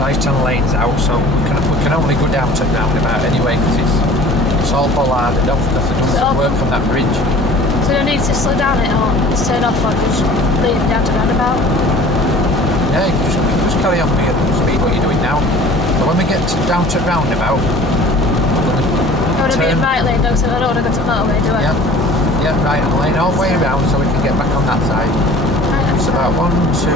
Right-hand lane's out, so we can only go down to roundabout anyway because it's all bollarded off because they're doing some work on that bridge. So you need to slow down it or turn off or just leave it down to roundabout? Yeah, you can just carry on with your speed what you're doing now. So when we get down to roundabout, we're going I want to be in right lane though, so I don't want to go to motorway, do I? yeah, right hand lane all the way around so we can get back on that side. Right, It's about 1, 2,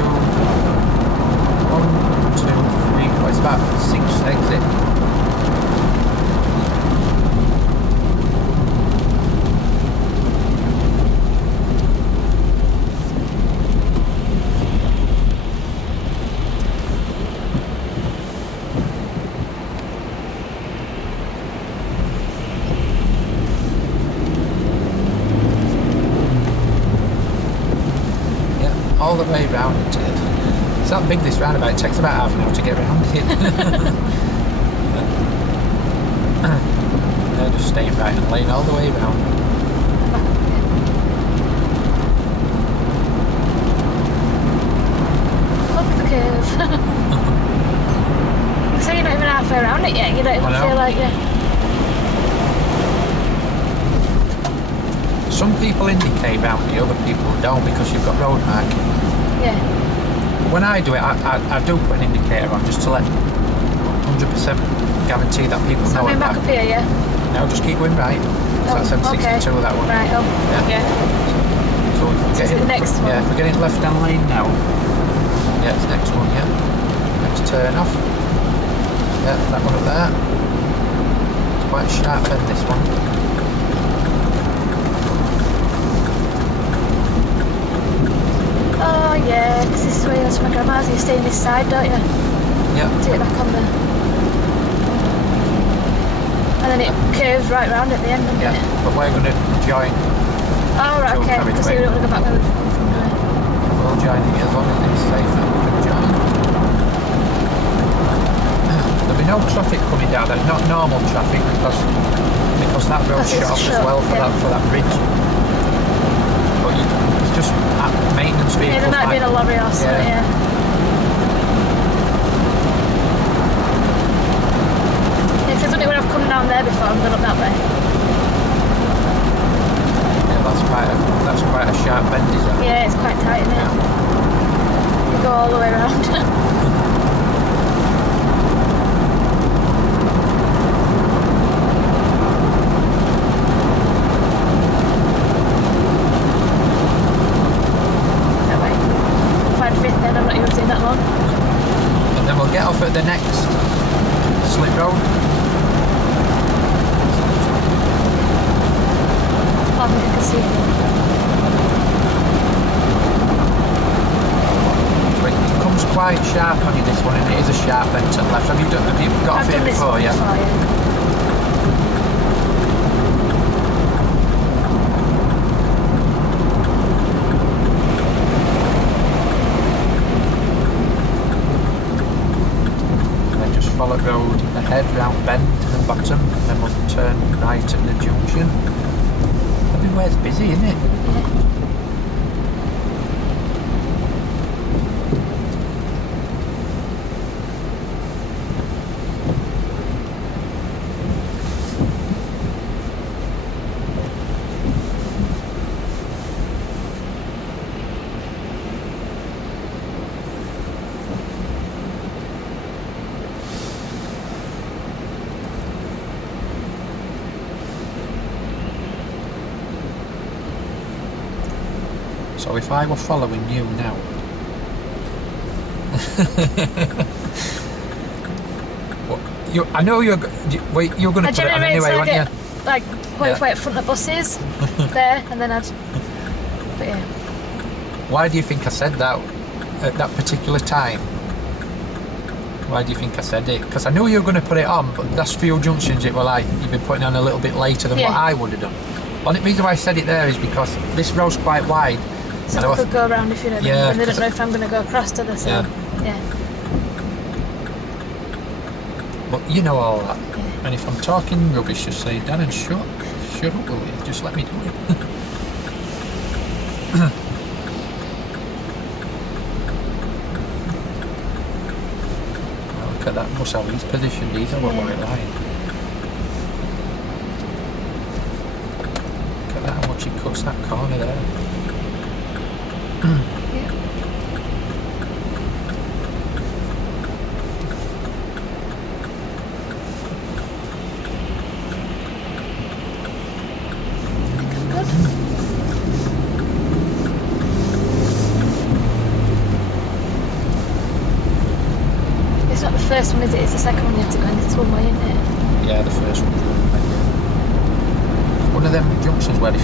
3, 4, it's about 6 exit. All the way round. It's that big, this roundabout. It takes about half an hour to get around it. Yeah, just staying right in the lane all the way round. Up the curve. So you're not even halfway around it yet, you don't even feel like you... Some people indicate round the other people don't because you've got road marking. Yeah. When I do it, I do put an indicator on just to let 100% guarantee that people So know I'm I'm back up here, yeah? No, just keep going right. So that's M62, okay. that one. Right, yeah. So if we're getting the next one? Yeah, if we're getting left hand lane now. Yeah, it's the next one, yeah. Next turn off. Yeah, that one up there. It's quite a sharp bend, this one. Oh yeah, because this is where you go to my grandma's. You stay on this side, don't you? Yeah. To get back on there. And then it curves right round at the end, doesn't Yeah, it? but we're going to join. Oh right, okay. Because you don't want to go back where we've come from, do we? We'll join it as long as it's safe that we can join. There'll be no traffic coming down. There's not normal traffic because that road's shut off as well for that bridge. But it's just maintenance vehicles. Yeah, there might be a lorry or something, yeah. Yeah, because I don't know when I've come down there before, I've gone up that way. Yeah, that's quite a sharp bend, is it? Yeah, it's quite tight, isn't it? You go all the way around. And then we'll get off at the next slip road. I think I can see it. It comes quite sharp on you, this one, and it is a sharp bend to the left. Have you got off here before, yeah? Before, yeah. ahead round bend to the bottom, and then we'll turn right at the junction. Everywhere's busy, isn't it? Yeah. So if I were following you now, I know you're going to put it on anyway, weren't you? Like, wait in front of the buses, there, and then I'd... But yeah. Why do you think I said that at that particular time? Why do you think I said it? Because I knew you were going to put it on, but that's few junctions it were like you've been putting on a little bit later than what I would have done. Well, the reason why I said it there is because this road's quite wide. So I could go around if you know, and they don't know if I'm going to go across to the side. Yeah. But you know all that. Yeah. And if I'm talking rubbish, just say, Dan, and shut up, will you? Just let me do it. Well, look at that, must have he's positioned, he's a lot more line. Look at that, how much he cuts that corner there. It's not the first one, is it? It's the second one you have to go in. It's one way, isn't it? Yeah, the first one. It's one of them junctions where if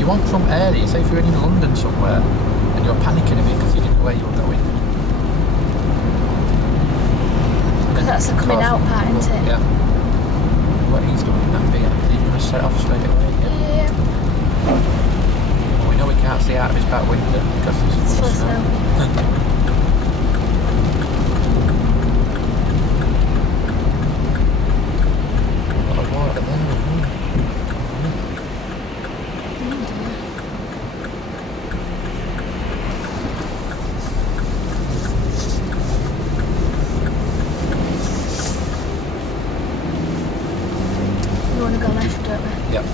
you want from early, say if you're in London somewhere and you're panicking a bit because you didn't know where you were going. Because that's the coming out part, isn't it? Yeah. What he's doing in that bit, he's going to set off straight away. Yeah. Well, we know we can't see out of his back window because it's full of snow. We want to go left, don't we? Yep.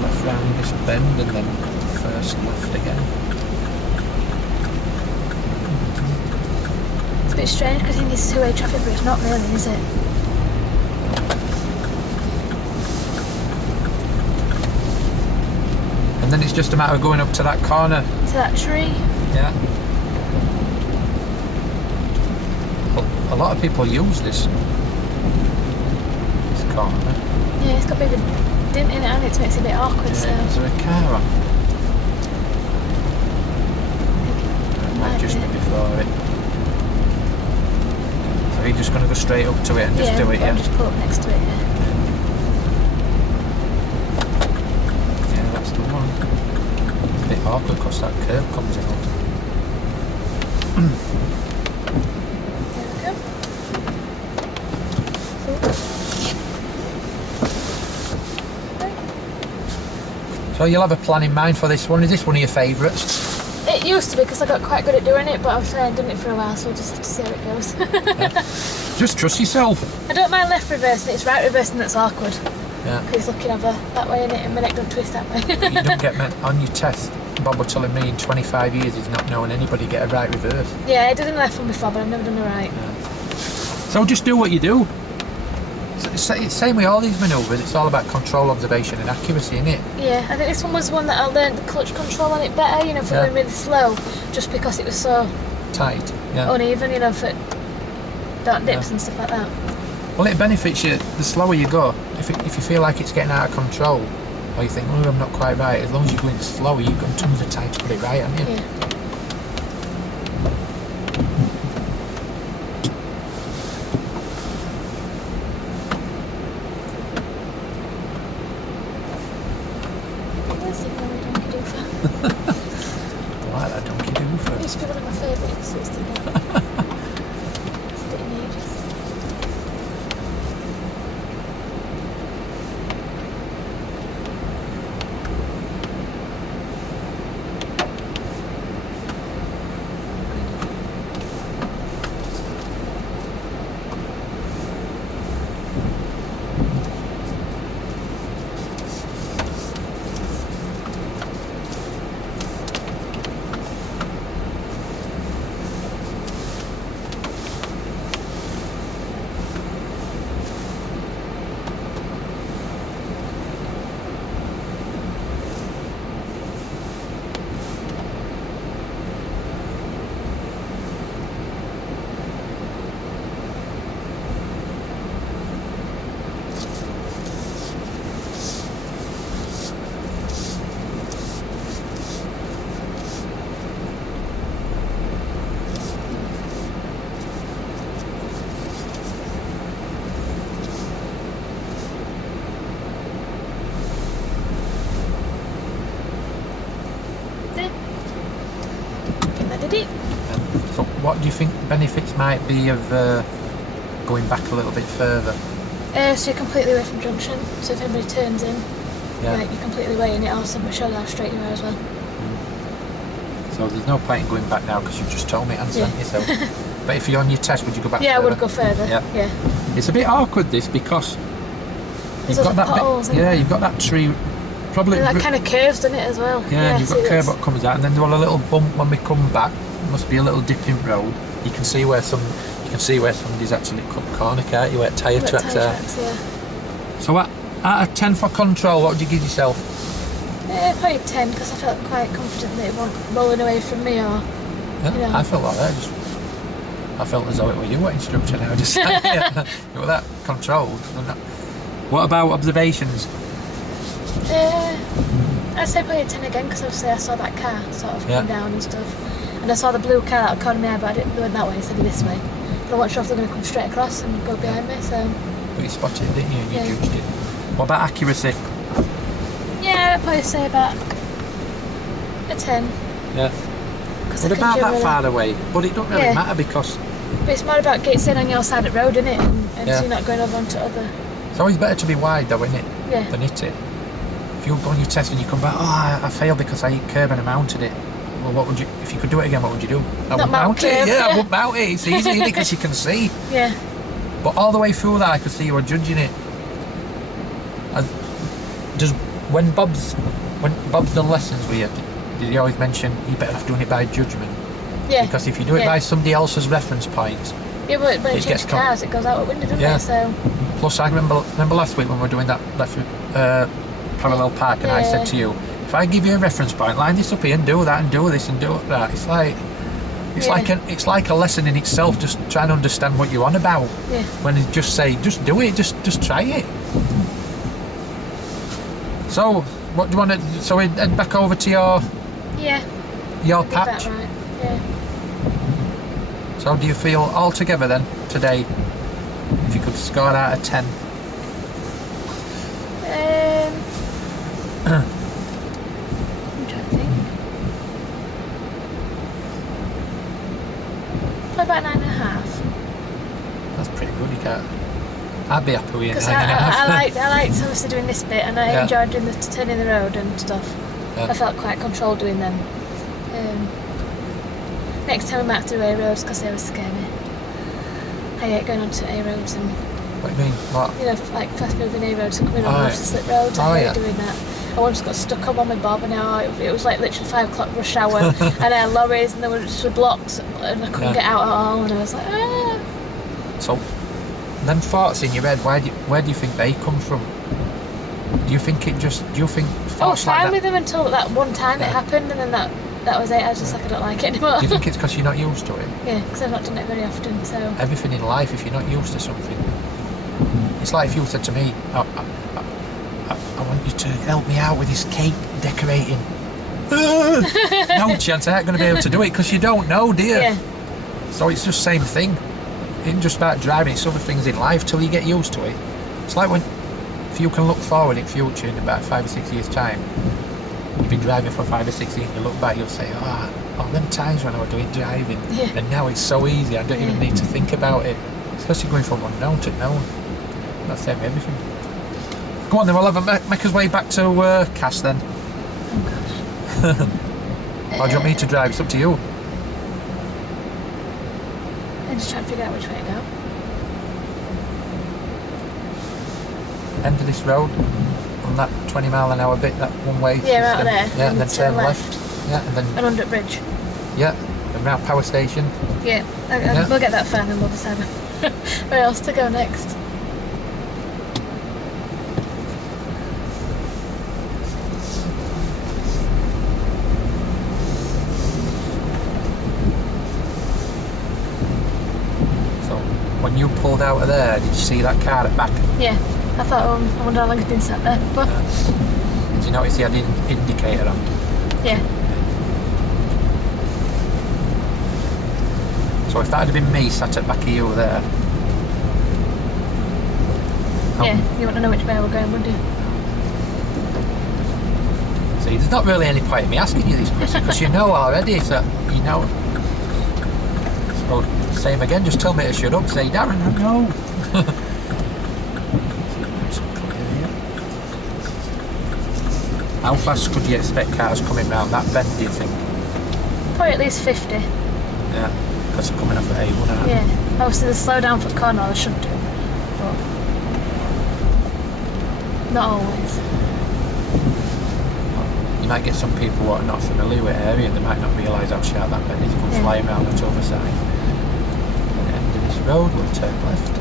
Left round this bend and then first left again. It's a bit strange because in this two-way traffic bridge, not really, is it? And then it's just a matter of going up to that corner. To that tree. Yeah. Well, a lot of people use this corner. Yeah, it's got a bit of a dent in it and it makes it a bit awkward. Yeah, So. is there a car on? It might just be before it. So you're just going to go straight up to it and just do it, yeah? Just pull up next to it, yeah. Yeah, that's the one. It's a bit awkward because that curve comes out. There we go. So you'll have a plan in mind for this one. Is this one of your favourites? It used to be because I got quite good at doing it, but I've done it for a while, so we'll just have to see how it goes. Yeah. Just trust yourself. I don't mind left reversing, it's right reversing that's awkward. Yeah. Because it's looking over that way in it and my neck don't twist that way. You don't get on your test. Bob was telling me in 25 years he's not known anybody get a right reverse. Yeah, I did the left one before, but I've never done the right. Yeah. So just do what you do. It's same with all these manoeuvres. It's all about control, observation, and accuracy, isn't it? Yeah, I think this one was one that I learned the clutch control on it better. You know, for going really slow, just because it was so tight. Yeah. Uneven. You know, for dark dips and stuff like that. Well, it benefits you the slower you go. If you feel like it's getting out of control, or you think, oh, I'm not quite right, as long as you're going slower, you've got tons of time to put it right, haven't you? Yeah. I like that donkey doofer. It used to be one of my favourites. It's still there. It's a bit in ages. what do you think benefits might be of going back a little bit further? So you're completely away from junction. So if anybody turns in, Yeah. you're completely away, and it also shows how straight you are as well. So there's no point in going back now because you've just told me and Yeah. sent yourself. But if you're on your test, would you go back Yeah, further? I would go further. Yeah. Yeah. It's a bit awkward this because There's you've got lots of that potholes, bit, isn't yeah, there? you've got that tree. Probably. And that kind of curves, doesn't it, as well? Yeah, and you've so got curb it's- what comes out, and then there's a little bump when we come back. There must be a little dipping road. You can see where somebody's actually cut corner, can't you? Where tyre But tracks tyre are. tracks, yeah. So out of 10 for control, what would you give yourself? Probably 10 because I felt quite confident that it wasn't rolling away from me or. Yeah, Yeah. I felt like that. I felt as though it were you what instruction I just said. Yeah, you were that controlled. What about observations? I'd say probably a 10 again because obviously I saw that car sort of Yeah. come down and stuff. And I saw the blue car out of corner of my eye, but I didn't go in that way instead of this way. But I wasn't sure if they were going to come straight across and go behind me, so. But you spotted it, didn't you? And you Yeah. judged it. What about accuracy? Yeah, I'd probably say about a 10. Yeah. Cause What I can about that generally- far away? But it don't really Yeah. matter because But it's more about getting in on your side of the road, innit? And Yeah. so you're not going over onto other. it's always better to be wide though, isn't it? Yeah. Than hit it. If you go on your test and you come back, I failed because I hit curb and I mounted it. Well, what would you, if you could do it again, what would you do? I would mount it. curb, Yeah, I yeah. would mount it. It's easy because you can see. Yeah. But all the way through that, I could see you were judging it. When Bob's done lessons with you, did he always mention you better have doing it by judgment? Yeah. Because if you do it Yeah. by somebody else's reference points, Yeah, but when it it gets changes cars, it goes out the window, doesn't Yeah. it? So. plus I remember last week when we were doing that parallel parking, I said to you, if I give you a reference point, line this up here and do that and do this and do that, it's like it's like a lesson in itself, just trying to understand what you're on about. Yeah. When you just say, just do it, just try it. So, what do you want to? So we head back over to your Yeah. your Did that patch. right. Yeah. So, do you feel altogether then today, if you could score out of 10? I'm trying to think. Probably about 9.5. That's pretty good. You can't. I'd be happy with you. Because 9.5. I liked obviously doing this bit, and I Yeah. enjoyed doing the turning the road and stuff. Yeah. I felt quite controlled doing them. Next time we might have to do A roads because they always scare me. I hate going onto A roads and What do you mean? What? like fast moving A roads and coming Oh, on yeah. off the slip roads. I Oh, hate yeah. doing that. I once got stuck on one with Bob, and now it was like literally 5 o'clock rush hour, and I had lorries, and they were just blocked, and I couldn't Yeah. get out at all, and I was like, ah. So, them thoughts in your head, where do you think they come from? Do you think I was thoughts like fine that? with them until that one time Yeah. it happened, and then that was it. I was just like, I don't like it anymore. Do you think it's because you're not used to it? Yeah, because I've not done it very often, so. Everything in life, if you're not used to something, it's like if you said to me, I want you to help me out with this cake decorating. No chance I ain't going to be able to do it because you don't know, do you? Yeah, So it's just same thing. It ain't just about driving, it's other things in life till you get used to it. It's like if you can look forward in future in about 5 or 6 years' time, you've been driving for 5 or 6 years, and you look back, you'll say, all them times when I was doing driving, Yeah. and now it's so easy, I don't even need to think about it. Especially going from unknown to known. That's the same with everything. Go on then, we'll have a make us way back to Cass then. oh gosh. Or do you want me to drive? It's up to you. I'm just trying to figure out which way to go. End of this road, on that 20 mile an hour bit, that one way. Yeah, right system. there. Yeah, and then turn left. Yeah, and then, And under bridge. yeah, and round power station. Yeah, Yeah. we'll get that far and then we'll decide where else to go next. So, when you pulled out of there, did you see that car at back? Yeah, I thought, I wonder how long it's been sat there. But Did you notice he had an indicator on? yeah, So if that had been me sat at back of you there, yeah, you want to know which way we're going, would you? see, there's not really any point in me asking you this question because you know already, so you know. So road. Same again, just tell me to shut up, say Darren, no. How fast could you expect cars coming round that bend, do you think? Probably at least 50. Yeah, because they're coming off the A1, aren't they? Yeah. Obviously they slow down for the corner, they should do. But not always. You might get some people who are not familiar with the area and they might not realise how sharp that bend is. You come flying around the other side. At the end of this road, we'll turn left.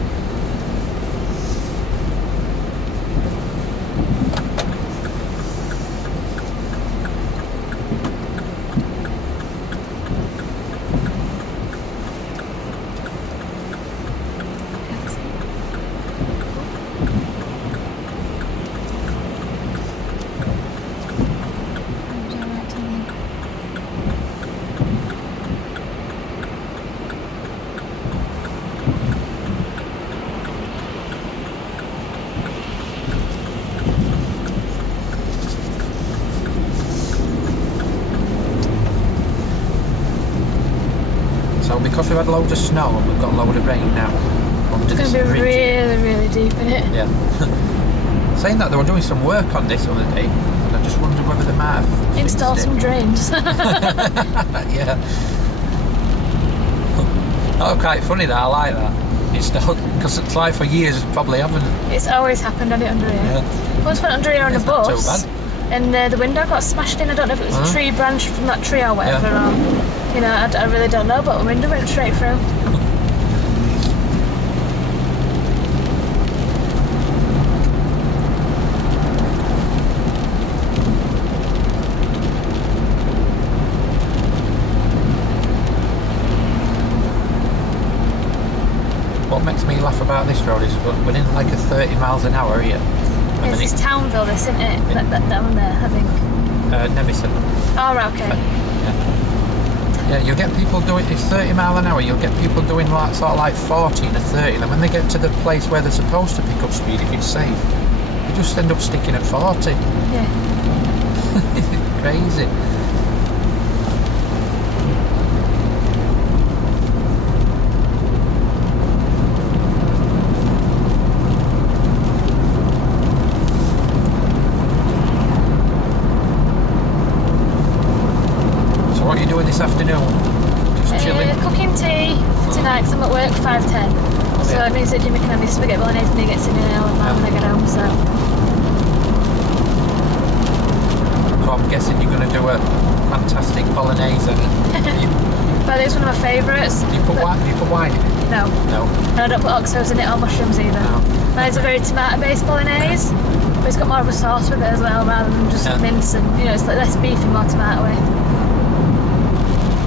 So because we've had loads of snow and we've got a load of rain now under It's this going to be bridge. really, really deep in it. Yeah. Saying that, they were doing some work on this other day, and I just wondered whether they might have Install fixed some it. drains. Yeah. Oh, quite funny that, I like that. Because it's like for years probably haven't. It's always happened on it under here. Yeah. Once went under here on a It's not too bus, bad. and the window got smashed in. I don't know if it was a tree branch from that tree or whatever, Yeah. or I really don't know. But the window went straight through. What makes me laugh about this road is we're in like a 30 miles an hour here. And It's then this Townville, this, isn't it? That down there, I think. Nemison. Oh, right, okay. Yeah, you'll get people doing, it's 30 mile an hour, you'll get people doing like sort of like 40 and a 30, and when they get to the place where they're supposed to pick up speed, if it's safe, they just end up sticking at 40. Yeah. It's crazy. So what are you doing this afternoon? Just chilling? Cooking tea for tonight, 'cause I'm at work 5:10. So Yeah. it means that Jimmy can have his spaghetti bolognese when he gets in an hour and when I get home. So I'm guessing you're going to do a fantastic bolognese. but it's one of my favourites. Do you put wine in it? No, No. and I don't put oxos in it or mushrooms either. No. Mine's a very tomato-based bolognese, but it's got more of a sauce with it as well, rather than just Yeah. mince and it's like less beef and more tomato-y.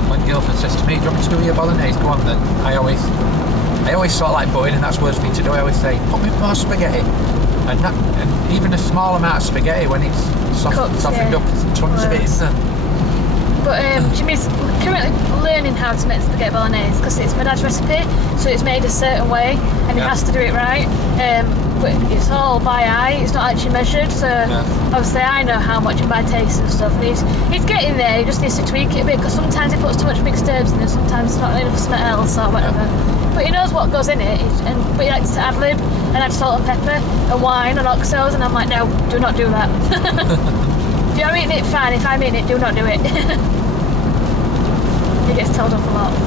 My girlfriend says to me, do you want me to do your bolognese? Go on then. I always sort of like butting, and that's the worst thing to do. I always say, put me more spaghetti. And even a small amount of spaghetti when it's Cooked, softened yeah. up, tons of it, isn't there? But Jimmy's currently learning how to make spaghetti bolognese because it's my dad's recipe, so it's made a certain way and he Yeah. has to do it right. But it's all by eye, it's not actually measured, so obviously I know how much and by taste and stuff. And he's getting there, he just needs to tweak it a bit because sometimes he puts too much mixed herbs in it, sometimes it's not enough something else or whatever. But he knows what goes in it, but he likes to ad lib and add salt and pepper and wine and oxos, and I'm like, no, do not do that. If you're eating it, fine. If I'm eating it, do not do it. He gets told off a lot in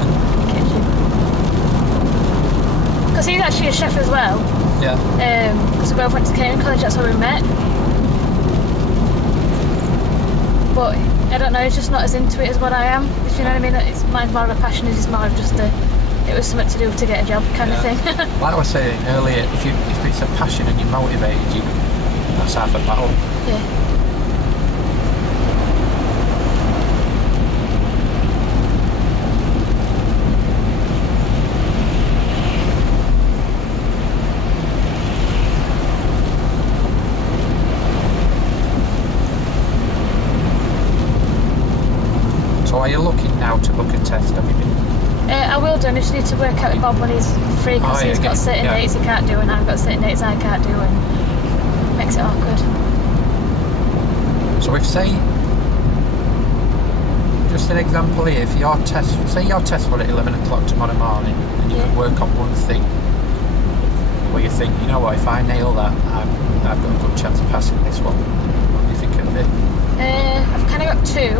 the kitchen. Because he's actually a chef as well. Yeah. Because we both went to catering college, that's where we met. But I don't know, he's just not as into it as what I am. If you know what I mean? Mine's more of a passion, his is more of just it was something to do to get a job kind of thing. Like I was saying earlier, if it's a passion and you're motivated, that's half a battle. Yeah. So are you looking now to book a test? Have you been? I will do, I just need to work out with Bob when he's free because he's got certain dates he can't do and I've got certain dates I can't do and it makes it awkward. So if say just an example here. If your test, say your test were at 11 o'clock tomorrow morning, and you Yeah. could work on one thing, where you think, you know what, if I nail that, I've got a good chance of passing this one. What do you think of it? I've kind of got two,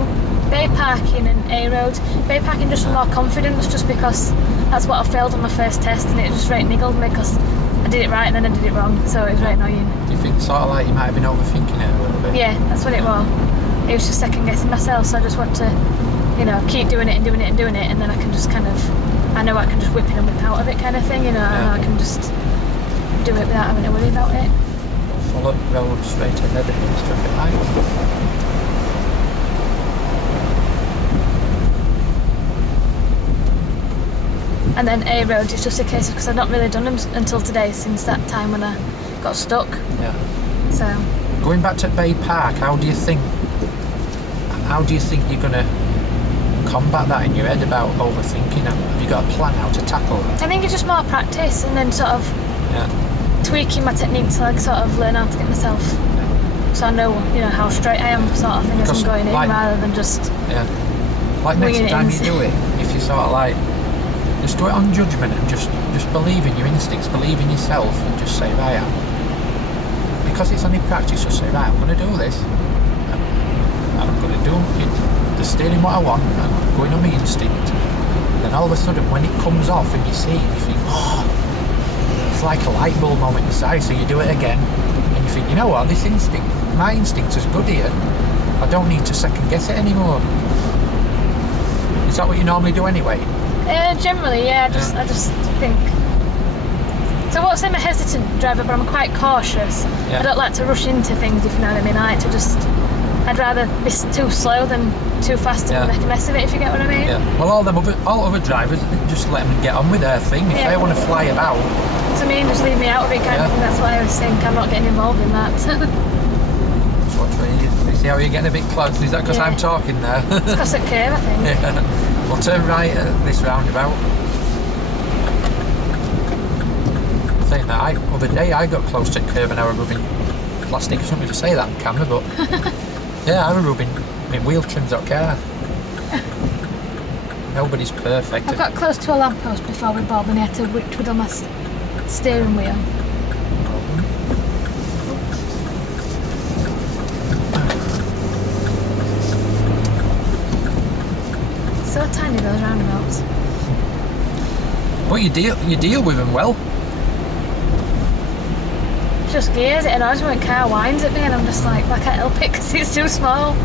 bay parking and A roads. Bay parking just for more confidence, just because that's what I failed on my first test, and it just right niggled me because I did it right and then I did it wrong, so it was right annoying. Do you think sort of like you might have been overthinking it a little bit? Yeah, that's what it was. It was just second guessing myself, so I just want to, you know, keep doing it and doing it and doing it, and then I can just kind of, I know I can just whip in and whip out of it kind of thing, you know, I know I can just do it without having to worry about it. Follow road straight ahead against traffic lights. And then A road, it's just a case of, because I've not really done them until today, since that time when I got stuck. Yeah. So Going back to Bay Park, how do you think you're gonna combat that in your head about overthinking? Have you got a plan how to tackle that? I think it's just more practice, and then sort of tweaking my technique to like sort of learn how to get myself, so I know, you know, how straight I am, sort of thing, as I'm going in, rather than just like next winging it time in. you do it, if you sort of like just do it on judgment and just believe in your instincts, believe in yourself, and just say, right, because it's only practice, just say, right, I'm going to do this, and I'm going to do it, the steering what I want, and I'm going on my instinct. Then all of a sudden, when it comes off and you see it, you think, oh, it's like a light bulb moment inside. So you do it again, and you think, you know what, this instinct, my instinct is good here. I don't need to second guess it anymore. Is that what you normally do anyway? Generally, yeah. I just think. So I won't say I'm a hesitant driver, but I'm quite cautious. Yeah. I don't like to rush into things, if you know what I mean. I like to just. I'd rather be too slow than too fast and make a mess of it, if you get what I mean. Yeah. Well, all other drivers, just let them get on with their thing. If they want to fly about. So I mean, just leave me out of it kind of thing. That's why I always think I'm not getting involved in that. You see how you're getting a bit close? Is that because I'm talking there? It's because of curve, I think. Yeah. We'll turn right at this roundabout. Saying that, other day I got close to a curve and I was rubbing plastic. I shouldn't really say that on camera, but yeah, I was rubbing my wheel trims out car. Nobody's perfect. I got close to a lamppost before we bobbed, and I had to twiddle my steering wheel. So tiny, those roundabouts. But you deal with them well. It just gears, it annoys me when a car whines at me, and I'm just like, I can't help it because it's too small.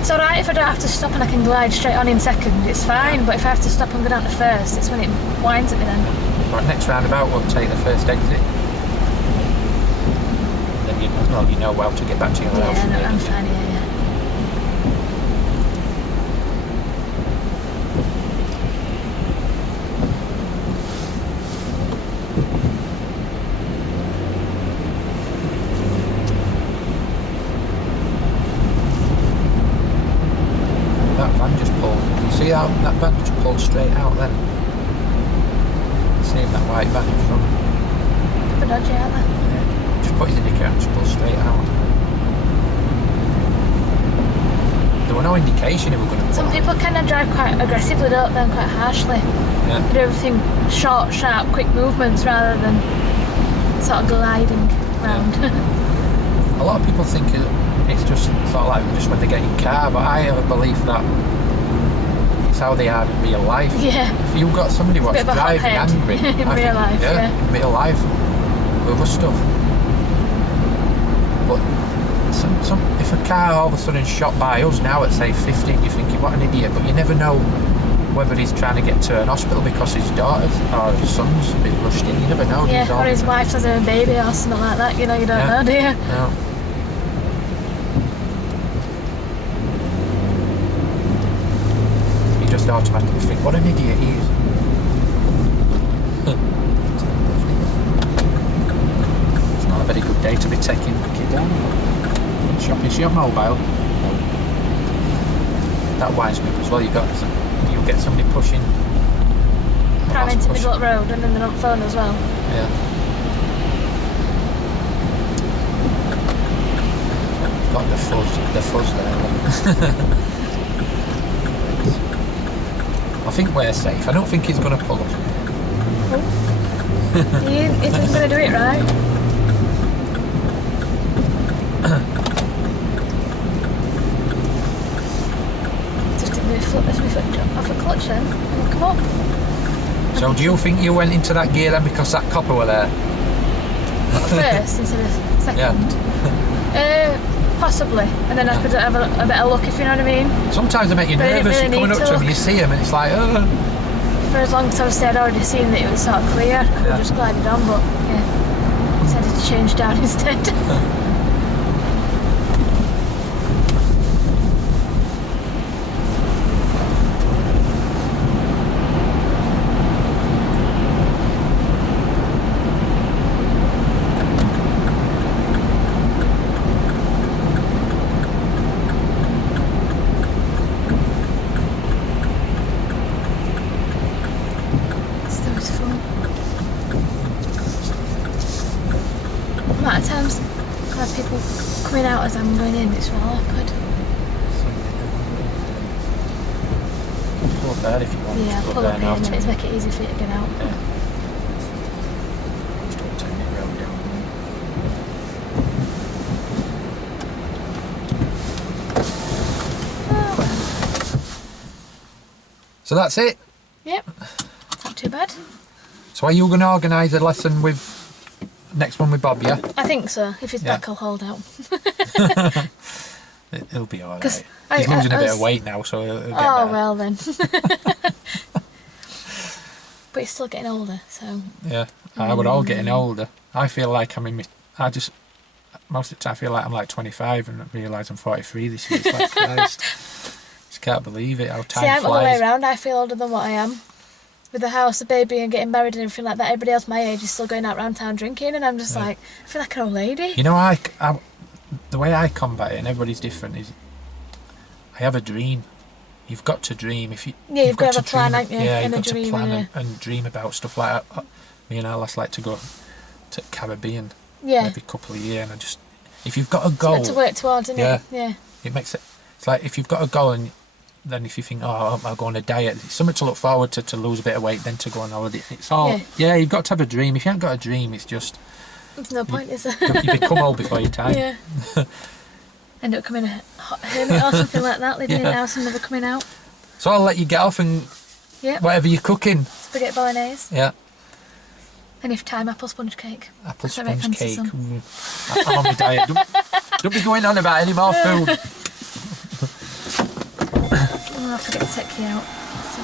It's alright if I don't have to stop and I can glide straight on in second, it's fine, but if I have to stop and go down to first, it's when it whines at me then. Right, next roundabout we'll take the first exit. Then you know how to get back to your house. Yeah, no, I'm fine, yeah. That van just pulled. You see how that van just pulled straight out then? See that white van in front? But dodgy, aren't they? Yeah. Just put his indicator and just pulled straight out. There were no indication it was going to pull. Some people kind of drive quite aggressively, don't they, and quite harshly. Yeah. They do everything short, sharp, quick movements rather than sort of gliding round. A lot of people think it's just sort of like just when they get in car, but I have a belief that it's how they are in real life. Yeah. If you've got somebody who's Bit of a driving hothead angry in real life, yeah. in real life, other stuff. But if a car all of a sudden shot by us now at say 50, you're thinking what an idiot, but you never know whether he's trying to get to an hospital because his daughters or his son's been rushed in. You never know. Yeah, or his wife has a baby or something like that. You know, you don't know, do you? No. You just automatically think, what an idiot he is. It's not a very good day to be taking the kid down. Shopping. Is she on mobile? No. That winds me up as well. You'll get somebody pushing. Driving into middle of the road and then they're on phone as well. Yeah. Got the fuzz there. I think we're safe. I don't think he's going to pull up. You think he's going to do it right? Just did my foot off a clutch then. And come up. So do you think you went into that gear then because that copper were there? First instead of second? Possibly. And then I could have a better look, if you know what I mean. Sometimes they make you But I didn't nervous. really You're coming need up to to them, you see them, and it's like, oh. For as long as I'd already seen that it was sort of clear, I could have just glided on, but yeah, decided to change down instead. Still was fun. The amount of times I have people coming out as I'm going in, it's real awkward. Pull up there if you want. Yeah, Just pull there up now here and then to- it's make it easy for you to get out. Yeah. Just don't turn it around down. Oh well. So that's it. Yep, not too bad. So are you going to organise a lesson with next one with Bob? Yeah. I think so. If he's Yeah. back, I'll hold out. It'll be all 'Cause right. He's losing a bit was- of weight now, so he'll get Oh better. well then. But he's still getting older, so Yeah, we're all getting older. I feel like I'm in my... most of the time I feel like I'm like 25 and I realise I'm 43 this year. It's like, Christ. Just can't believe it, how time see, I'm all the way flies. around. I feel older than what I am. With the house, the baby, and getting married and everything like that, everybody else my age is still going out round town drinking, and I'm just like, I feel like an old lady. You know, the way I combat it, and everybody's different, is I have a dream. You've got to dream. If you, Yeah, you've got to have a plan, dream, haven't you? Yeah, And you've a got dream, to plan yeah. and dream about stuff like that. Me and Alice like to go to Caribbean Yeah. every couple of years, and I just... If you've got a It's goal... meant to work towards, isn't Yeah. it? Yeah. It makes it... It's like if you've got a goal and then if you think, oh, I'll go on a diet, it's something to look forward to lose a bit of weight, then to go on holiday. It's all... Yeah, you've got to have a dream. If you haven't got a dream, it's just... There's no point, is there? You become old before your time. Yeah. End up coming a hot hermit or something like that, living in the house and never coming out. So I'll let you get off and Yep. whatever you're cooking. Spaghetti bolognese. Yeah. And if time, apple sponge cake. Apple That's a very sponge fancy cake. song. I'm on my diet. Don't be going on about any more food. I'll have to get the techie out. So,